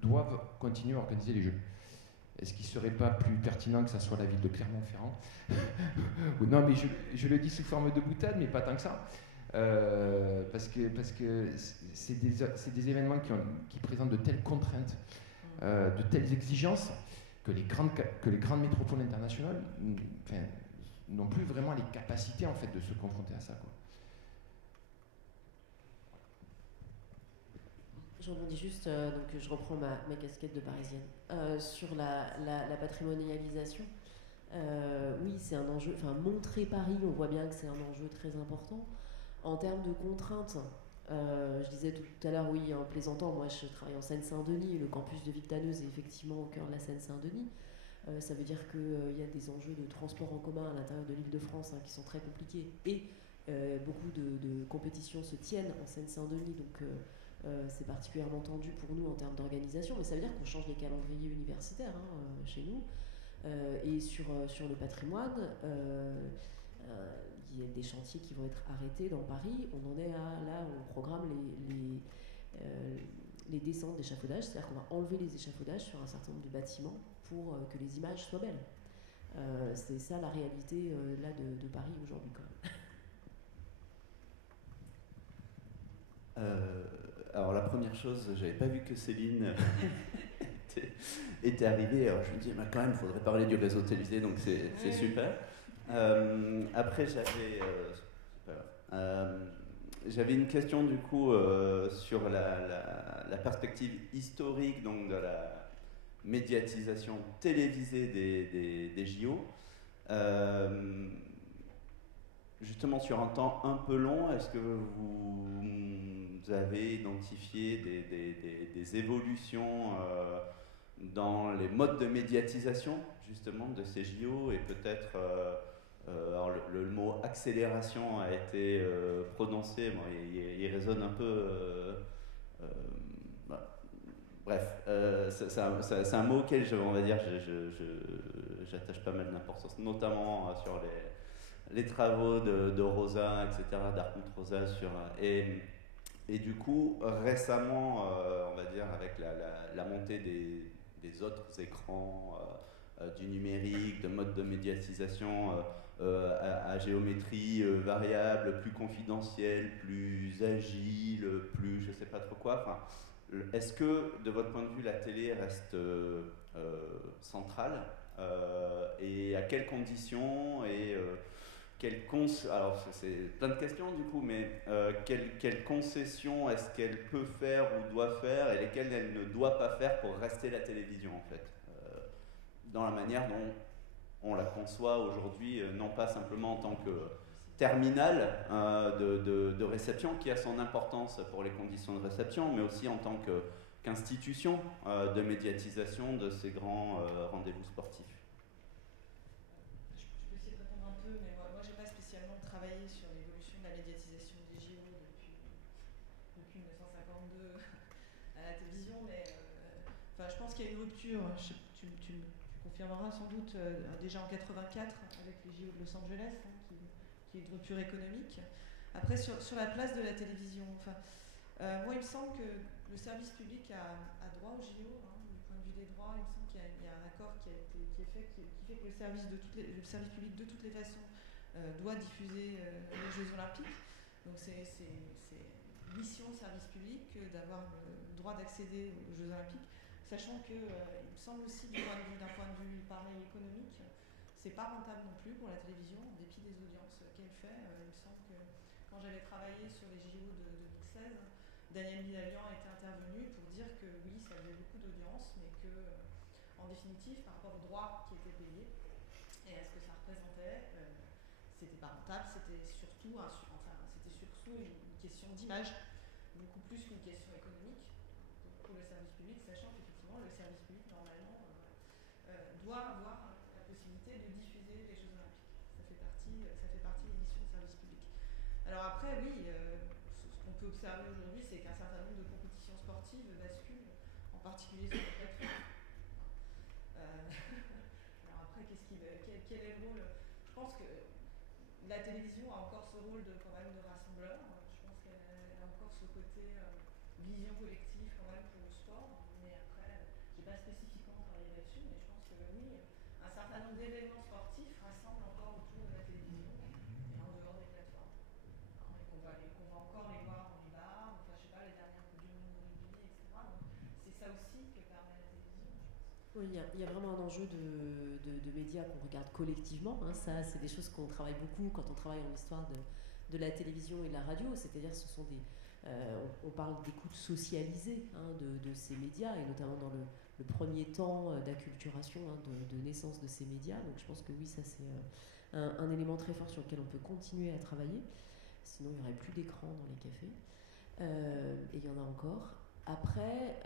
doivent continuer à organiser les Jeux? Est-ce qu'il ne serait pas plus pertinent que ça soit la ville de Clermont-Ferrand? Non, mais je le dis sous forme de boutade, mais pas tant que ça. Parce que c'est des événements qui présentent de telles contraintes, de telles exigences, que les grandes métropoles internationales n'ont plus vraiment les capacités en fait, de se confronter à ça, quoi. Je rebondis juste, donc je reprends ma casquette de parisienne. Sur la patrimonialisation, oui, c'est un enjeu. Enfin, montrer Paris, on voit bien que c'est un enjeu très important. En termes de contraintes, je disais tout à l'heure, oui, en plaisantant, moi je travaille en Seine-Saint-Denis, le campus de Victaneuse est effectivement au cœur de la Seine-Saint-Denis. Ça veut dire qu'il y a des enjeux de transport en commun à l'intérieur de l'Île-de-France qui sont très compliqués. Et beaucoup de compétitions se tiennent en Seine-Saint-Denis, donc c'est particulièrement tendu pour nous en termes d'organisation, mais ça veut dire qu'on change les calendriers universitaires chez nous. Et sur le patrimoine, il y a des chantiers qui vont être arrêtés dans Paris. On en est là où on programme les descentes d'échafaudage, c'est-à-dire qu'on va enlever les échafaudages sur un certain nombre de bâtiments pour que les images soient belles. C'est ça la réalité là de Paris aujourd'hui quand même. Alors la première chose, j'avais pas vu que Céline était arrivée, alors je me dis mais quand même il faudrait parler du réseau télévisé, donc c'est super. Après j'avais une question du coup sur la perspective historique donc de la médiatisation télévisée des JO. Justement sur un temps un peu long, est-ce que vous avez identifié des évolutions dans les modes de médiatisation justement de ces JO et peut-être alors le mot accélération a été prononcé, bon, il résonne un peu bref, c'est un mot auquel on va dire j'attache pas mal d'importance, notamment sur les travaux de Rosa, etc., d'Arcont Rosa et du coup récemment on va dire avec la montée des autres écrans, du numérique, de modes de médiatisation à géométrie variable, plus confidentielle, plus agile, plus je sais pas trop quoi. Enfin, est-ce que de votre point de vue la télé reste centrale et à quelles conditions et alors c'est plein de questions du coup, mais quelles concessions est-ce qu'elle peut faire ou doit faire et lesquelles elle ne doit pas faire pour rester la télévision en fait, dans la manière dont on la conçoit aujourd'hui, non pas simplement en tant que terminal de réception qui a son importance pour les conditions de réception, mais aussi en tant qu'institution de médiatisation de ces grands rendez-vous sportifs. Travaillé sur l'évolution de la médiatisation des JO depuis 1952 à la télévision, mais je pense qu'il y a une rupture, tu confirmeras sans doute, déjà en 84 avec les JO de Los Angeles, qui est une rupture économique. Après, sur la place de la télévision, moi il me semble que le service public a droit aux JO, du point de vue des droits, il me semble qu'il y a un accord qui est fait, qui fait que le service public de toutes les façons doit diffuser les Jeux Olympiques. Donc c'est mission service public d'avoir le droit d'accéder aux Jeux Olympiques, sachant que il me semble aussi d'un point de vue pareil économique, c'est pas rentable non plus pour la télévision, en dépit des audiences qu'elle fait. Il me semble que quand j'avais travaillé sur les JO de 2016, Daniel Bilalian était intervenu pour dire que oui, ça faisait beaucoup d'audience, mais que en définitive, par rapport aux droits qui étaient payés et à ce que ça représentait, c'était pas rentable, c'était surtout une question d'image, beaucoup plus qu'une question économique pour le service public, sachant qu'effectivement le service public normalement doit avoir la possibilité de diffuser les Jeux Olympiques. Ça fait partie des missions de service public. Alors après, oui, ce qu'on peut observer aujourd'hui, c'est qu'un certain nombre de compétitions sportives basculent, en particulier sur les plateformes. Alors après, quel est le rôle ? Je pense que la télévision a encore ce rôle quand même de rassembleur. Je pense qu'elle a encore ce côté vision collective quand même pour le sport. Mais après, je n'ai pas spécifiquement travaillé là-dessus, mais je pense que oui, un certain nombre d'événements sportifs rassemblent encore autour de la télévision et en dehors des plateformes. Et qu'on va encore les voir dans les bars, je sais pas, les dernières Coupes du Monde de rugby, etc. Donc c'est ça aussi que permet la télévision, je pense. Oui, il y a vraiment un enjeu de médias qu'on regarde collectivement. Ça, c'est des choses qu'on travaille beaucoup quand on travaille en histoire de la télévision et de la radio. C'est-à-dire ce sont on parle d'écoute socialisée de ces médias, et notamment dans le premier temps d'acculturation, de naissance de ces médias. Donc je pense que oui, ça c'est un élément très fort sur lequel on peut continuer à travailler. Sinon, il n'y aurait plus d'écran dans les cafés. Et il y en a encore. Après,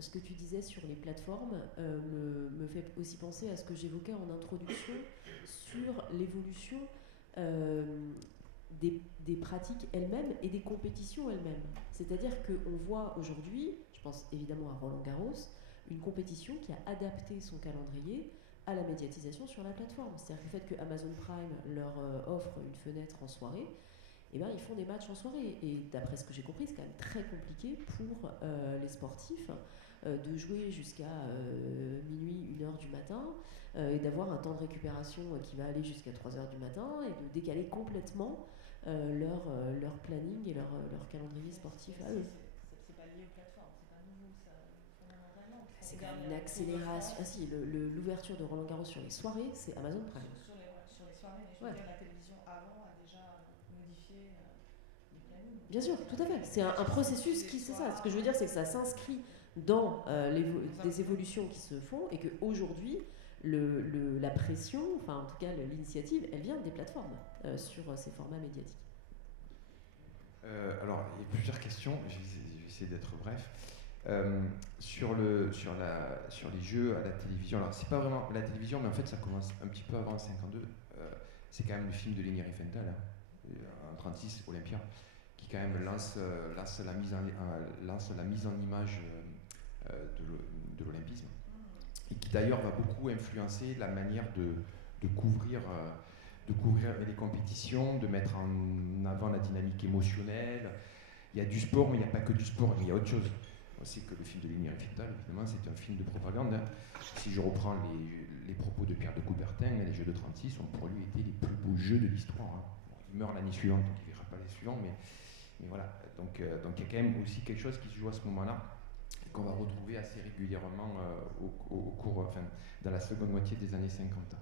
ce que tu disais sur les plateformes me fait aussi penser à ce que j'évoquais en introduction sur l'évolution des pratiques elles-mêmes et des compétitions elles-mêmes. C'est-à-dire qu'on voit aujourd'hui, je pense évidemment à Roland-Garros, une compétition qui a adapté son calendrier à la médiatisation sur la plateforme. C'est-à-dire que le fait que Amazon Prime leur offre une fenêtre en soirée, eh ben, ils font des matchs en soirée. Et d'après ce que j'ai compris, c'est quand même très compliqué pour les sportifs de jouer jusqu'à minuit, 1h du matin, et d'avoir un temps de récupération qui va aller jusqu'à 3h du matin, et de décaler complètement leur planning et leur calendrier sportif à eux. C'est pas lié aux plateformes, c'est pas nouveau, ça, fondamentalement. C'est quand même une accélération. Ah si, l'ouverture de Roland Garros sur les soirées, c'est Amazon Prime. Sur les soirées, mais je veux dire, la télévision avant a déjà modifié les plannings. Bien sûr, tout à fait. C'est un processus qui, c'est ça. Ce que je veux dire, c'est que ça s'inscrit dans des évolutions qui se font et qu'aujourd'hui, la pression, enfin en tout cas l'initiative, elle vient des plateformes sur ces formats médiatiques. Alors, il y a plusieurs questions, je vais essayer d'être bref. Sur les jeux à la télévision, alors c'est pas vraiment la télévision, mais en fait ça commence un petit peu avant 52. C'est quand même le film de Leni Riefenstahl, en 36, Olympia, qui quand même lance la mise en image de l'olympisme, et qui d'ailleurs va beaucoup influencer la manière de couvrir les compétitions, de mettre en avant la dynamique émotionnelle. Il y a du sport, mais il n'y a pas que du sport, il y a autre chose. On sait que le film de Leni Riefenstahl, évidemment, c'est un film de propagande. Si je reprends les propos de Pierre de Coubertin, les Jeux de 36 ont pour lui été les plus beaux jeux de l'histoire. Bon, il meurt l'année suivante, donc il ne verra pas les suivants, mais voilà. Donc il y a quand même aussi quelque chose qui se joue à ce moment-là, et qu'on va retrouver assez régulièrement dans la seconde moitié des années 50.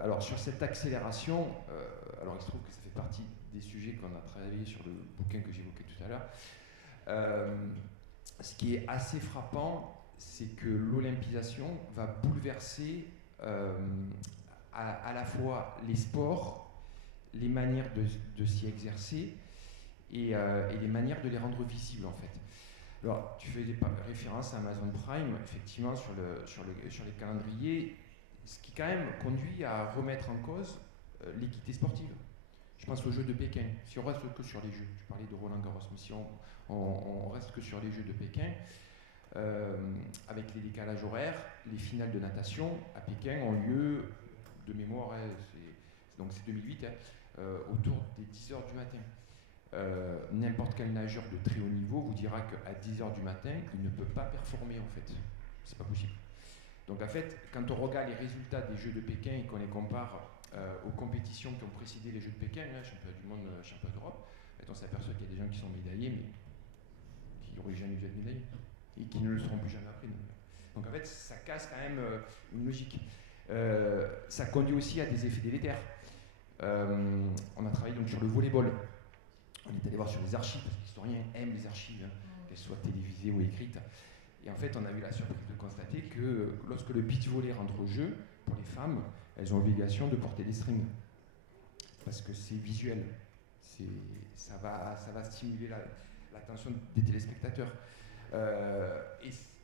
Alors sur cette accélération, alors il se trouve que ça fait partie des sujets qu'on a travaillé sur le bouquin que j'évoquais tout à l'heure. Ce qui est assez frappant, c'est que l'olympisation va bouleverser à la fois les sports, les manières de s'y exercer et les manières de les rendre visibles en fait. Alors tu fais des références à Amazon Prime, effectivement sur les calendriers, ce qui quand même conduit à remettre en cause l'équité sportive. Je pense aux Jeux de Pékin. Si on reste que sur les Jeux, je parlais de Roland Garros, mais si on reste que sur les Jeux de Pékin, avec les décalages horaires, les finales de natation à Pékin ont lieu, de mémoire, donc c'est 2008, autour des 10h du matin. N'importe quel nageur de très haut niveau vous dira qu'à 10h du matin, il ne peut pas performer en fait. C'est pas possible. Donc en fait, quand on regarde les résultats des Jeux de Pékin et qu'on les compare aux compétitions qui ont précédé les Jeux de Pékin, championnat du monde, championnat d'Europe, on s'aperçoit qu'il y a des gens qui sont médaillés, mais qui n'auraient jamais dû être médaillés, et qui ne le seront plus jamais après. Donc en fait, ça casse quand même une logique. Ça conduit aussi à des effets délétères. On a travaillé donc sur le volleyball. On est allé voir sur les archives, parce que les historiens aiment les archives, qu'elles soient télévisées ou écrites. Et en fait, on a eu la surprise de constater que lorsque le beach volley rentre au jeu, pour les femmes, elles ont l'obligation de porter des strings. Parce que c'est visuel. Ça va stimuler l'attention des téléspectateurs.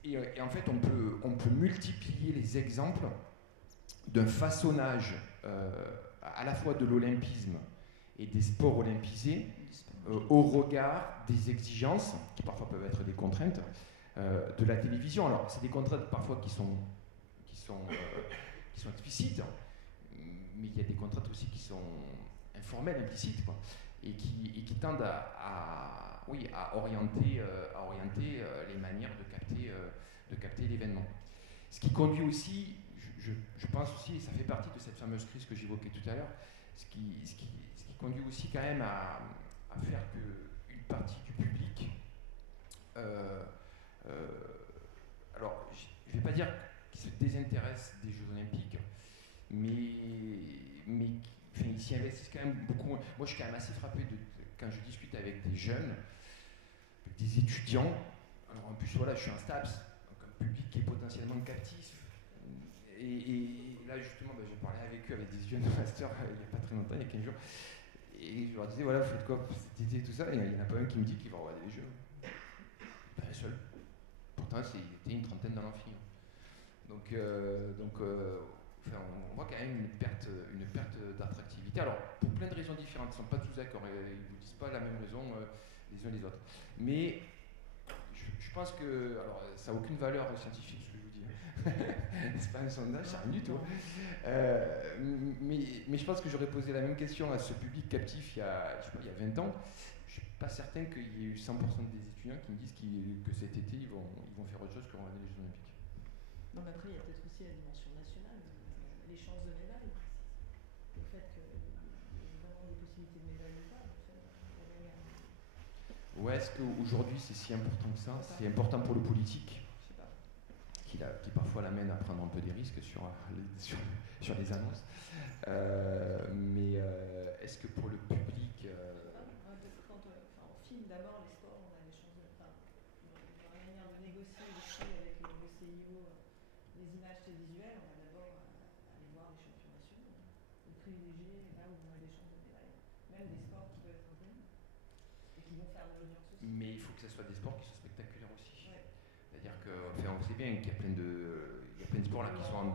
Et en fait, on peut multiplier les exemples d'un façonnage à la fois de l'olympisme et des sports olympisés au regard des exigences, qui parfois peuvent être des contraintes, de la télévision. Alors, c'est des contraintes parfois qui sont explicites, mais il y a des contraintes aussi qui sont informelles, implicites, quoi, et qui tendent à orienter les manières de capter l'événement. Ce qui conduit aussi, je pense aussi, et ça fait partie de cette fameuse crise que j'évoquais tout à l'heure, ce qui conduit aussi quand même à faire qu'une partie du public, alors je ne vais pas dire qu'il se désintéresse des Jeux Olympiques, mais ils s'y investissent quand même beaucoup. Moi je suis quand même assez frappé quand je discute avec des jeunes, avec des étudiants. Alors en plus voilà, je suis un STAPS, donc un public qui est potentiellement captif. Et là justement, j'ai parlé avec eux, avec des jeunes de master il n'y a pas très longtemps, il y a 15 jours. Et je leur disais, voilà, vous faites quoi cet été, tout ça, et il n'y en a pas un qui me dit qu'il va regarder les jeux. Pas un seul. Pourtant, il était une trentaine dans l'amphi. Donc on voit quand même une perte d'attractivité. Alors, pour plein de raisons différentes, ils ne sont pas tous d'accord, ils ne vous disent pas la même raison les uns les autres. Mais je pense que, alors ça n'a aucune valeur scientifique ce que je vous dis, c'est pas un sondage, c'est rien du tout. Mais je pense que j'aurais posé la même question à ce public captif il y a 20 ans. Je ne suis pas certain qu'il y ait eu 100% des étudiants qui me disent que cet été ils vont faire autre chose que regarder les Jeux Olympiques. Non, mais après, il y a peut-être aussi la dimension nationale, les chances de médaille. Le fait qu'il y ait vraiment des possibilités de médaille ou pas. Ouais, est-ce qu'aujourd'hui c'est si important que ça? C'est important pour le politique, qui parfois l'amène à prendre un peu des risques sur les annonces. Mais est-ce que pour le public. Quand on filme d'abord les sports, on a des chances de. Enfin, dans la manière de négocier les prix avec le CIO, les images télévisuelles, on va d'abord aller voir les champions nationaux et privilégier là où on a des chances de médaille. Même des sports qui peuvent être inconnus et qui vont faire de l'audience aussi. Mais il faut que ce soit des sports qui soient spectaculaires aussi. Ouais. C'est-à-dire on sait bien qu'il y a plein de sports là qui sont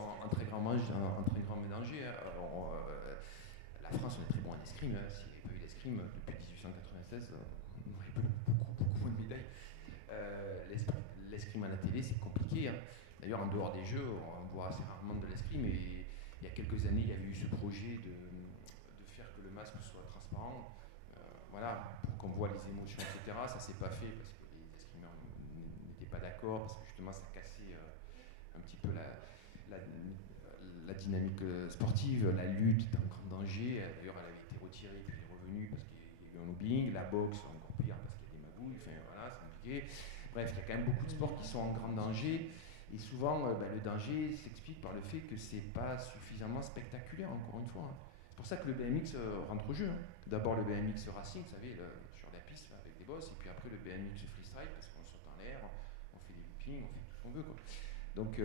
en très grand mélanger. Alors, la France, on est très bon en escrime. S'il n'y avait pas eu l'escrime depuis 1896, on aurait beaucoup moins de médailles. L'escrime à la télé, c'est compliqué. D'ailleurs, en dehors des jeux, on voit assez rarement de l'escrime. Et il y a quelques années, il y avait eu ce projet de faire que le masque soit transparent. Voilà, pour qu'on voit les émotions, etc. Ça s'est pas fait parce que les escrimeurs n'étaient pas d'accord, parce que justement ça cassait un petit peu la dynamique sportive. La lutte est en grand danger. D'ailleurs, elle avait été retirée puis elle est revenue parce qu'il y a eu un lobbying. La boxe, encore pire parce qu'il y a des magouilles. Enfin voilà, c'est compliqué. Bref, il y a quand même beaucoup de sports qui sont en grand danger. Et souvent, le danger s'explique par le fait que c'est pas suffisamment spectaculaire, encore une fois. C'est pour ça que le BMX rentre au jeu. D'abord le BMX Racing, vous savez, sur la piste là, avec des bosses, et puis après le BMX Freestyle, parce qu'on saute en l'air, on fait des loopings, on fait tout ce qu'on veut, quoi. Donc,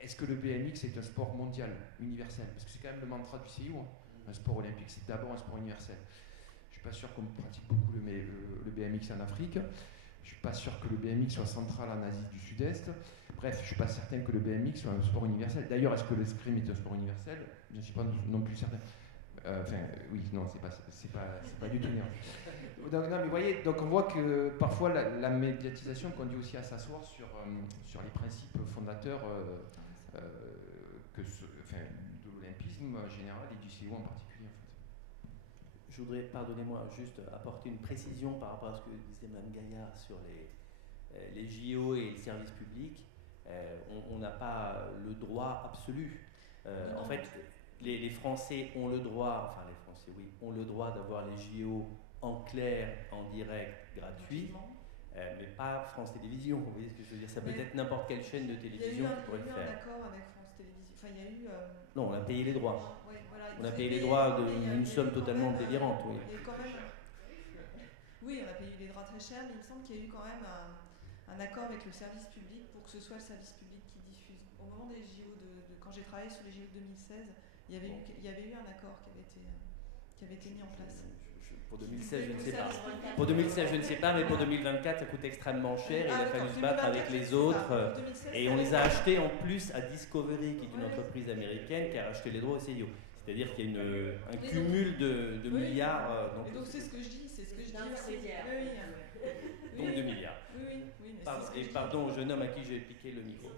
est-ce que le BMX est un sport mondial, universel? Parce que c'est quand même le mantra du CIO. Un sport olympique, c'est d'abord un sport universel. Je ne suis pas sûr qu'on pratique beaucoup le BMX en Afrique. Je ne suis pas sûr que le BMX soit central en Asie du Sud-Est. Bref, je ne suis pas certain que le BMX soit un sport universel. D'ailleurs, est-ce que l'escrime est un sport universel? Je ne suis pas non plus certain. Oui, non, c'est pas du tout néant. Donc, non, mais vous voyez, donc on voit que parfois la médiatisation conduit aussi à s'asseoir sur les principes fondateurs de l'olympisme en général et du CIO en particulier. En fait. Je voudrais, pardonnez-moi, juste apporter une précision par rapport à ce que disait Mme Gaillard sur les JO et le service public. On n'a pas le droit absolu. En fait, les Français ont le droit, enfin les Français, oui, ont le droit d'avoir les JO en clair, en direct, gratuit, mais pas France Télévisions. Vous voyez ce que je veux dire? Ça peut être n'importe quelle chaîne de télévision qui pourrait le faire. Il y a eu un accord avec France Télévisions. Enfin, il y a eu. Non, on a payé les droits. Ouais, voilà, on a payé les droits d'une somme totalement délirante. Oui. Il y a quand même, oui, on a payé les droits très chers, mais il me semble qu'il y a eu quand même un accord avec le service public pour que ce soit le service public qui diffuse. Au moment des JO, quand j'ai travaillé sur les JO de 2016, il y avait eu un accord qui avait été mis en place. Pour 2016, je ne sais pas. Pour 2016, je ne sais pas, mais pour 2024, ça coûte extrêmement cher et il a fallu se battre avec les autres. Et on les a achetés en plus à Discovery, qui est une entreprise américaine qui a racheté les droits au CIO. C'est-à-dire qu'il y a un cumul de milliards. Et donc c'est ce que je dis, c'est ce que je dis. Donc 2 milliards. Oui. Et pardon au jeune homme à qui j'ai piqué le micro.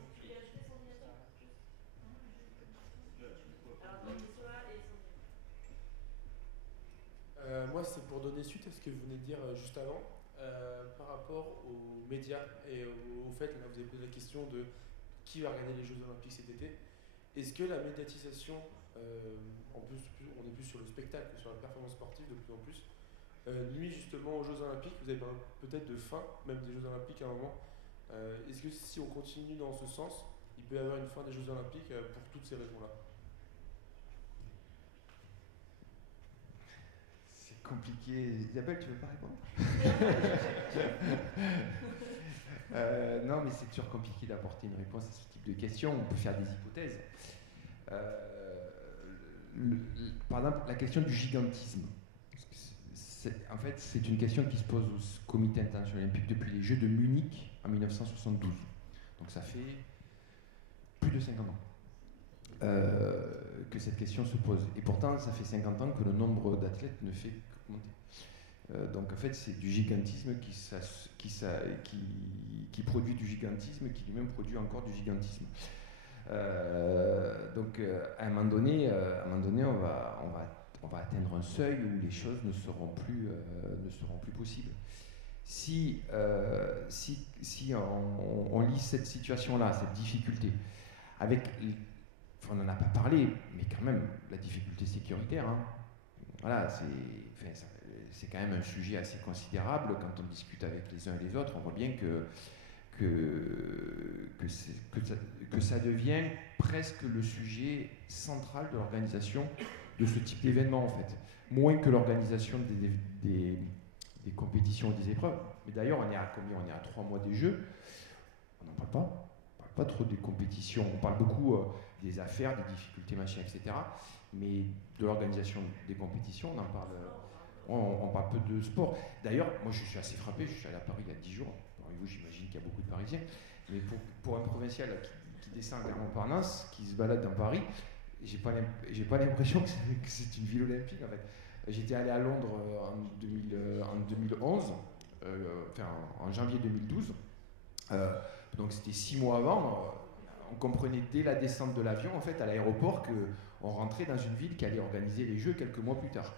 Moi, c'est pour donner suite à ce que vous venez de dire juste avant, par rapport aux médias et au fait, là, vous avez posé la question de qui va regarder les Jeux Olympiques cet été. Est-ce que la médiatisation, on est plus sur le spectacle, sur la performance sportive de plus en plus, nuit justement aux Jeux Olympiques? Vous avez peut-être de fin, même des Jeux Olympiques à un moment. Est-ce que si on continue dans ce sens, il peut y avoir une fin des Jeux Olympiques pour toutes ces raisons-là? Compliqué. Isabelle, tu veux pas répondre? Non, mais c'est toujours compliqué d'apporter une réponse à ce type de questions. On peut faire des hypothèses. Par exemple, la question du gigantisme. En fait, c'est une question qui se pose au Comité international olympique depuis les Jeux de Munich en 1972. Donc ça fait plus de 50 ans. que cette question se pose. Et pourtant, ça fait 50 ans que le nombre d'athlètes ne fait qu'augmenter. Donc en fait, c'est du gigantisme qui produit du gigantisme, qui lui-même produit encore du gigantisme. Donc à un moment donné, on va atteindre un seuil où les choses ne seront plus possibles. Si on lit cette situation-là, cette difficulté, avec, on n'en a pas parlé, mais quand même la difficulté sécuritaire, hein. Voilà, c'est quand même un sujet assez considérable. Quand on discute avec les uns et les autres, on voit bien que ça devient presque le sujet central de l'organisation de ce type d'événement, en fait. Moins que l'organisation des compétitions ou des épreuves. Mais d'ailleurs, on est à combien? On est à 3 mois des Jeux. On n'en parle pas. On parle pas trop des compétitions. On parle beaucoup des affaires, des difficultés, machin, etc. Mais de l'organisation des compétitions, on parle peu de sport. D'ailleurs, moi je suis assez frappé, je suis allé à Paris il y a 10 jours. Parmi vous, j'imagine qu'il y a beaucoup de Parisiens. Mais pour un provincial qui descend à Clermont-Ferrand, qui se balade dans Paris, j'ai pas l'impression que c'est une ville olympique, en fait. J'étais allé à Londres en 2011, en janvier 2012. Donc c'était 6 mois avant. On comprenait dès la descente de l'avion, en fait, à l'aéroport, qu'on rentrait dans une ville qui allait organiser les Jeux quelques mois plus tard.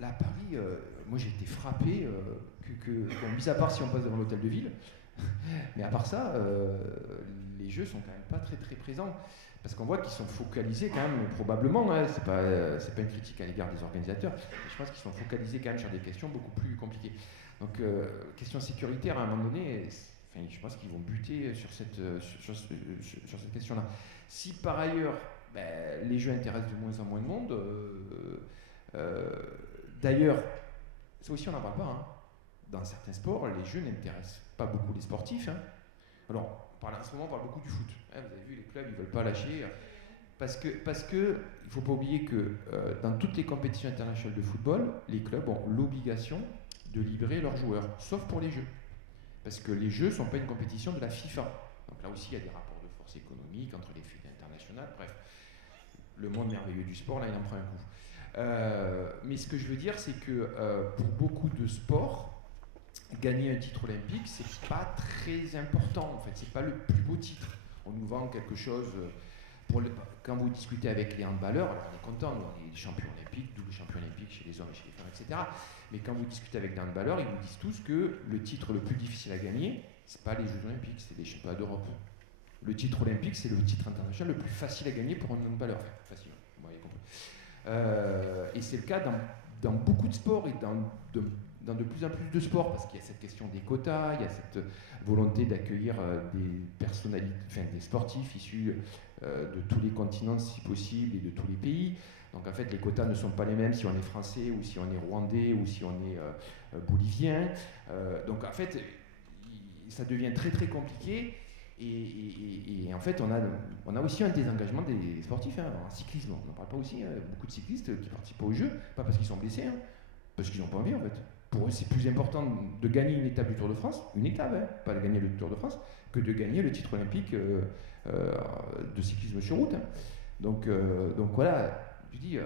Là, à Paris, moi j'ai été frappé bon, mis à part si on passe devant l'hôtel de ville, mais à part ça, les Jeux sont quand même pas très très présents. Parce qu'on voit qu'ils sont focalisés quand même, probablement, hein, c'est pas une critique à l'égard des organisateurs, mais je pense qu'ils sont focalisés quand même sur des questions beaucoup plus compliquées. Donc, question sécuritaire, à un moment donné, je pense qu'ils vont buter sur cette question-là. Si par ailleurs, les Jeux intéressent de moins en moins de monde, d'ailleurs, ça aussi on n'en parle pas, hein. Dans certains sports, les Jeux n'intéressent pas beaucoup les sportifs, hein. Alors, en ce moment, on parle beaucoup du foot. Hein, vous avez vu, les clubs, ils ne veulent pas lâcher. Parce que il ne faut pas oublier que dans toutes les compétitions internationales de football, les clubs ont l'obligation de libérer leurs joueurs, sauf pour les Jeux. Parce que les Jeux ne sont pas une compétition de la FIFA. Donc là aussi, il y a des rapports de force économique entre les fédérations internationales. Bref, le monde merveilleux du sport, là, il en prend un coup. Mais ce que je veux dire, c'est que pour beaucoup de sports, gagner un titre olympique, c'est pas très important, en fait, c'est pas le plus beau titre. On nous vend quelque chose. Quand vous discutez avec les handballeurs, alors on est content, nous, on est champions olympiques, double champion olympique chez les hommes et chez les femmes, etc. Mais quand vous discutez avec des handballeurs, ils vous disent tous que le titre le plus difficile à gagner, c'est pas les Jeux olympiques, c'est les championnats d'Europe. Le titre olympique, c'est le titre international le plus facile à gagner pour un handballeur. Enfin, facile, vous m'avez compris. Et c'est le cas dans beaucoup de sports et dans de plus en plus de sports, parce qu'il y a cette question des quotas, il y a cette volonté d'accueillir des personnalités, des sportifs issus de tous les continents si possible et de tous les pays. Donc en fait, les quotas ne sont pas les mêmes si on est français ou si on est rwandais ou si on est bolivien. Donc en fait, ça devient très très compliqué. Et en fait, on a aussi un désengagement des sportifs, hein, en cyclisme. On n'en parle pas aussi. Beaucoup de cyclistes qui participent aux Jeux, pas parce qu'ils sont blessés, hein, parce qu'ils n'ont pas envie en fait. Pour eux, c'est plus important de gagner une étape du Tour de France, une étape, hein, pas de gagner le Tour de France, que de gagner le titre olympique de cyclisme sur route. Hein. Donc voilà, je dis,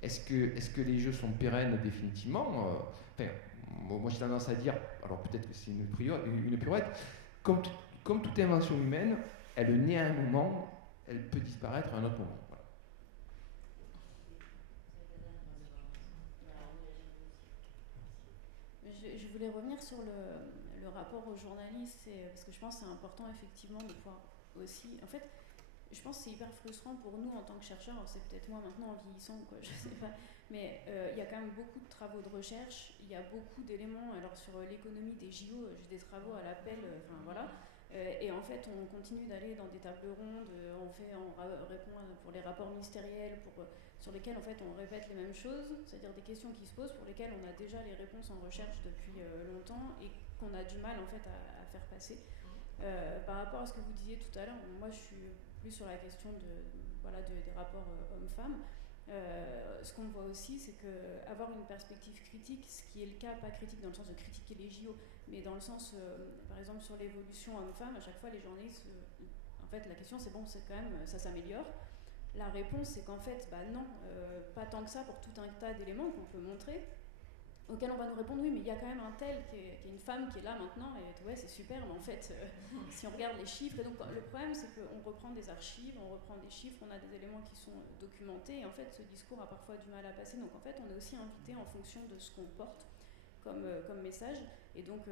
est-ce que les Jeux sont pérennes définitivement? Moi j'ai tendance à dire, alors peut-être que c'est une pirouette, comme toute invention humaine, elle naît à un moment, elle peut disparaître à un autre moment. Voilà. Je voulais revenir sur le rapport aux journalistes, parce que je pense que c'est important effectivement de pouvoir aussi... En fait, je pense que c'est hyper frustrant pour nous en tant que chercheurs, c'est peut-être moi maintenant en vieillissant, quoi, je sais pas, mais il y a quand même beaucoup de travaux de recherche, il y a beaucoup d'éléments, alors sur l'économie des JO, j'ai des travaux à l'appel, enfin voilà, et en fait on continue d'aller dans des tables rondes, on répond pour les rapports ministériels, sur lesquels en fait on répète les mêmes choses, c'est-à-dire des questions qui se posent pour lesquelles on a déjà les réponses en recherche depuis longtemps et qu'on a du mal en fait à faire passer. Par rapport à ce que vous disiez tout à l'heure, moi je suis plus sur la question des rapports hommes-femmes. Ce qu'on voit aussi, c'est qu'avoir une perspective critique, ce qui est le cas, pas critique dans le sens de critiquer les JO, mais dans le sens, par exemple, sur l'évolution homme-femme, à chaque fois les journalistes, en fait la question c'est bon, c'est quand même, ça s'améliore. La réponse, c'est qu'en fait, bah non, pas tant que ça pour tout un tas d'éléments qu'on peut montrer, auxquels on va nous répondre, oui, mais il y a quand même un tel qui est une femme qui est là maintenant, et ouais, c'est super, mais en fait, si on regarde les chiffres, et donc le problème, c'est qu'on reprend des archives, on reprend des chiffres, on a des éléments qui sont documentés, et en fait, ce discours a parfois du mal à passer, donc en fait, on est aussi invité en fonction de ce qu'on porte comme message, et donc,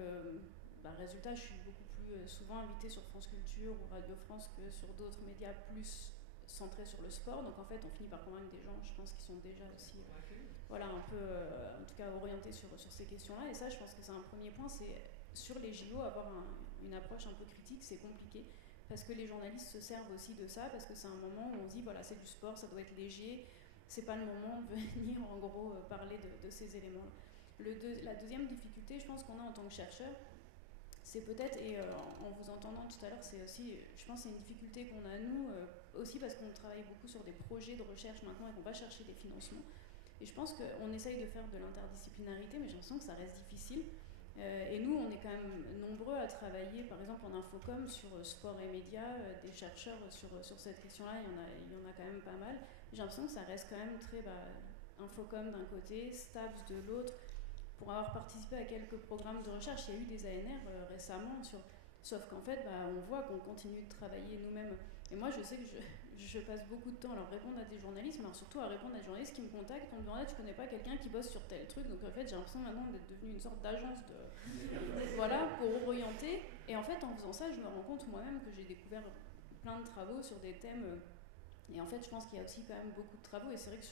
résultat, je suis beaucoup plus souvent invitée sur France Culture ou Radio France que sur d'autres médias plus centrés sur le sport, donc en fait, on finit par convaincre des gens, je pense, qui sont déjà aussi... voilà, un peu, en tout cas, orienté sur ces questions-là. Et ça, je pense que c'est un premier point, c'est sur les JO, avoir une approche un peu critique, c'est compliqué, parce que les journalistes se servent aussi de ça, parce que c'est un moment où on se dit, voilà, c'est du sport, ça doit être léger, c'est pas le moment de venir, en gros, parler de ces éléments-là. La deuxième difficulté, je pense qu'on a en tant que chercheur, c'est peut-être, et en vous entendant tout à l'heure, c'est aussi, je pense, c'est une difficulté qu'on a, nous, aussi parce qu'on travaille beaucoup sur des projets de recherche maintenant et qu'on va chercher des financements. Et je pense qu'on essaye de faire de l'interdisciplinarité, mais j'ai l'impression que ça reste difficile. Et nous, on est quand même nombreux à travailler, par exemple en Infocom, sur sport et médias, des chercheurs sur cette question-là, il y en a quand même pas mal. J'ai l'impression que ça reste quand même très Infocom d'un côté, STAPS de l'autre. Pour avoir participé à quelques programmes de recherche, il y a eu des ANR récemment, sauf qu'en fait, on voit qu'on continue de travailler nous-mêmes. Et moi, je sais que je passe beaucoup de temps à leur répondre à des journalistes, mais surtout à répondre à des journalistes qui me contactent en me disant, tu connais pas quelqu'un qui bosse sur tel truc, donc en fait, j'ai l'impression maintenant d'être devenue une sorte d'agence voilà, pour orienter. Et en fait, en faisant ça, je me rends compte moi-même que j'ai découvert plein de travaux sur des thèmes. Et en fait, je pense qu'il y a aussi quand même beaucoup de travaux. Et c'est vrai que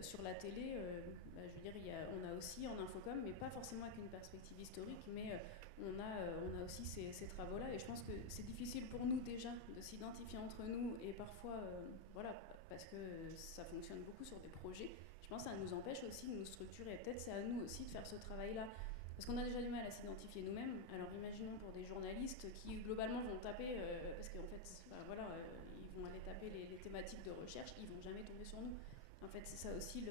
sur la télé, je veux dire, on a aussi en Infocom, mais pas forcément avec une perspective historique, mais on a aussi ces travaux-là. Et je pense que c'est difficile pour nous déjà de s'identifier entre nous, et parfois, voilà, parce que ça fonctionne beaucoup sur des projets. Je pense que ça nous empêche aussi de nous structurer. Peut-être c'est à nous aussi de faire ce travail-là. Parce qu'on a déjà du mal à s'identifier nous-mêmes. Alors imaginons pour des journalistes qui globalement vont taper, parce qu'en fait, voilà, ils vont aller taper les thématiques de recherche, ils vont jamais tomber sur nous. En fait, c'est ça aussi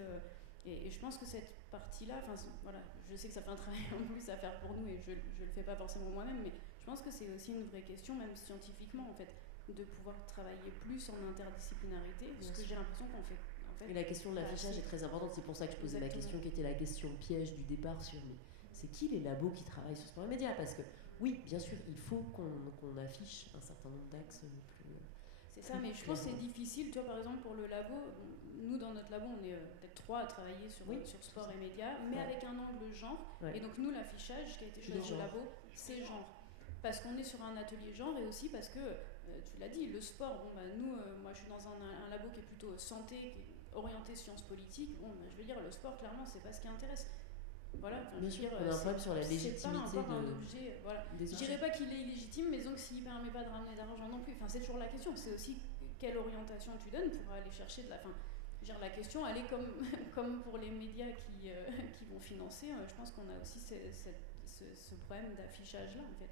et je pense que cette partie-là, voilà, je sais que ça fait un travail en plus à faire pour nous et je le fais pas forcément moi-même, mais je pense que c'est aussi une vraie question, même scientifiquement en fait, de pouvoir travailler plus en interdisciplinarité, parce que j'ai l'impression qu'on fait. En fait, et la question de l'affichage est très importante, c'est pour ça que je posais ma question qui était la question piège du départ sur c'est qui les labos qui travaillent sur sport et médias, parce que oui, bien sûr, il faut qu'on affiche un certain nombre d'axes plus... C'est ça, mais je pense que c'est difficile. Tu vois, par exemple, pour le labo, nous, dans notre labo, on est peut-être 3 à travailler sur sport et médias, mais avec un angle genre. Ouais. Et donc, nous, l'affichage qui a été choisi au labo, c'est genre. Parce qu'on est sur un atelier genre, et aussi parce que, tu l'as dit, le sport, nous, moi, je suis dans un labo qui est plutôt santé, qui est orienté sciences politiques. Je veux dire, le sport, clairement, c'est pas ce qui intéresse. Voilà, bien sûr, on a un problème sur la légitimité. C'est pas un objet, voilà. Je dirais pas qu'il est illégitime, mais donc s'il permet pas de ramener d'argent non plus. Enfin, c'est toujours la question. C'est aussi quelle orientation tu donnes pour aller chercher de la fin. La question, elle est comme pour les médias qui vont financer. Je pense qu'on a aussi ce problème d'affichage là, en fait.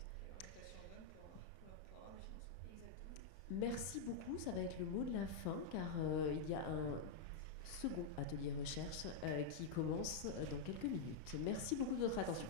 Merci beaucoup. Ça va être le mot de la fin, car il y a un second atelier recherche qui commence dans quelques minutes. Merci beaucoup de votre attention.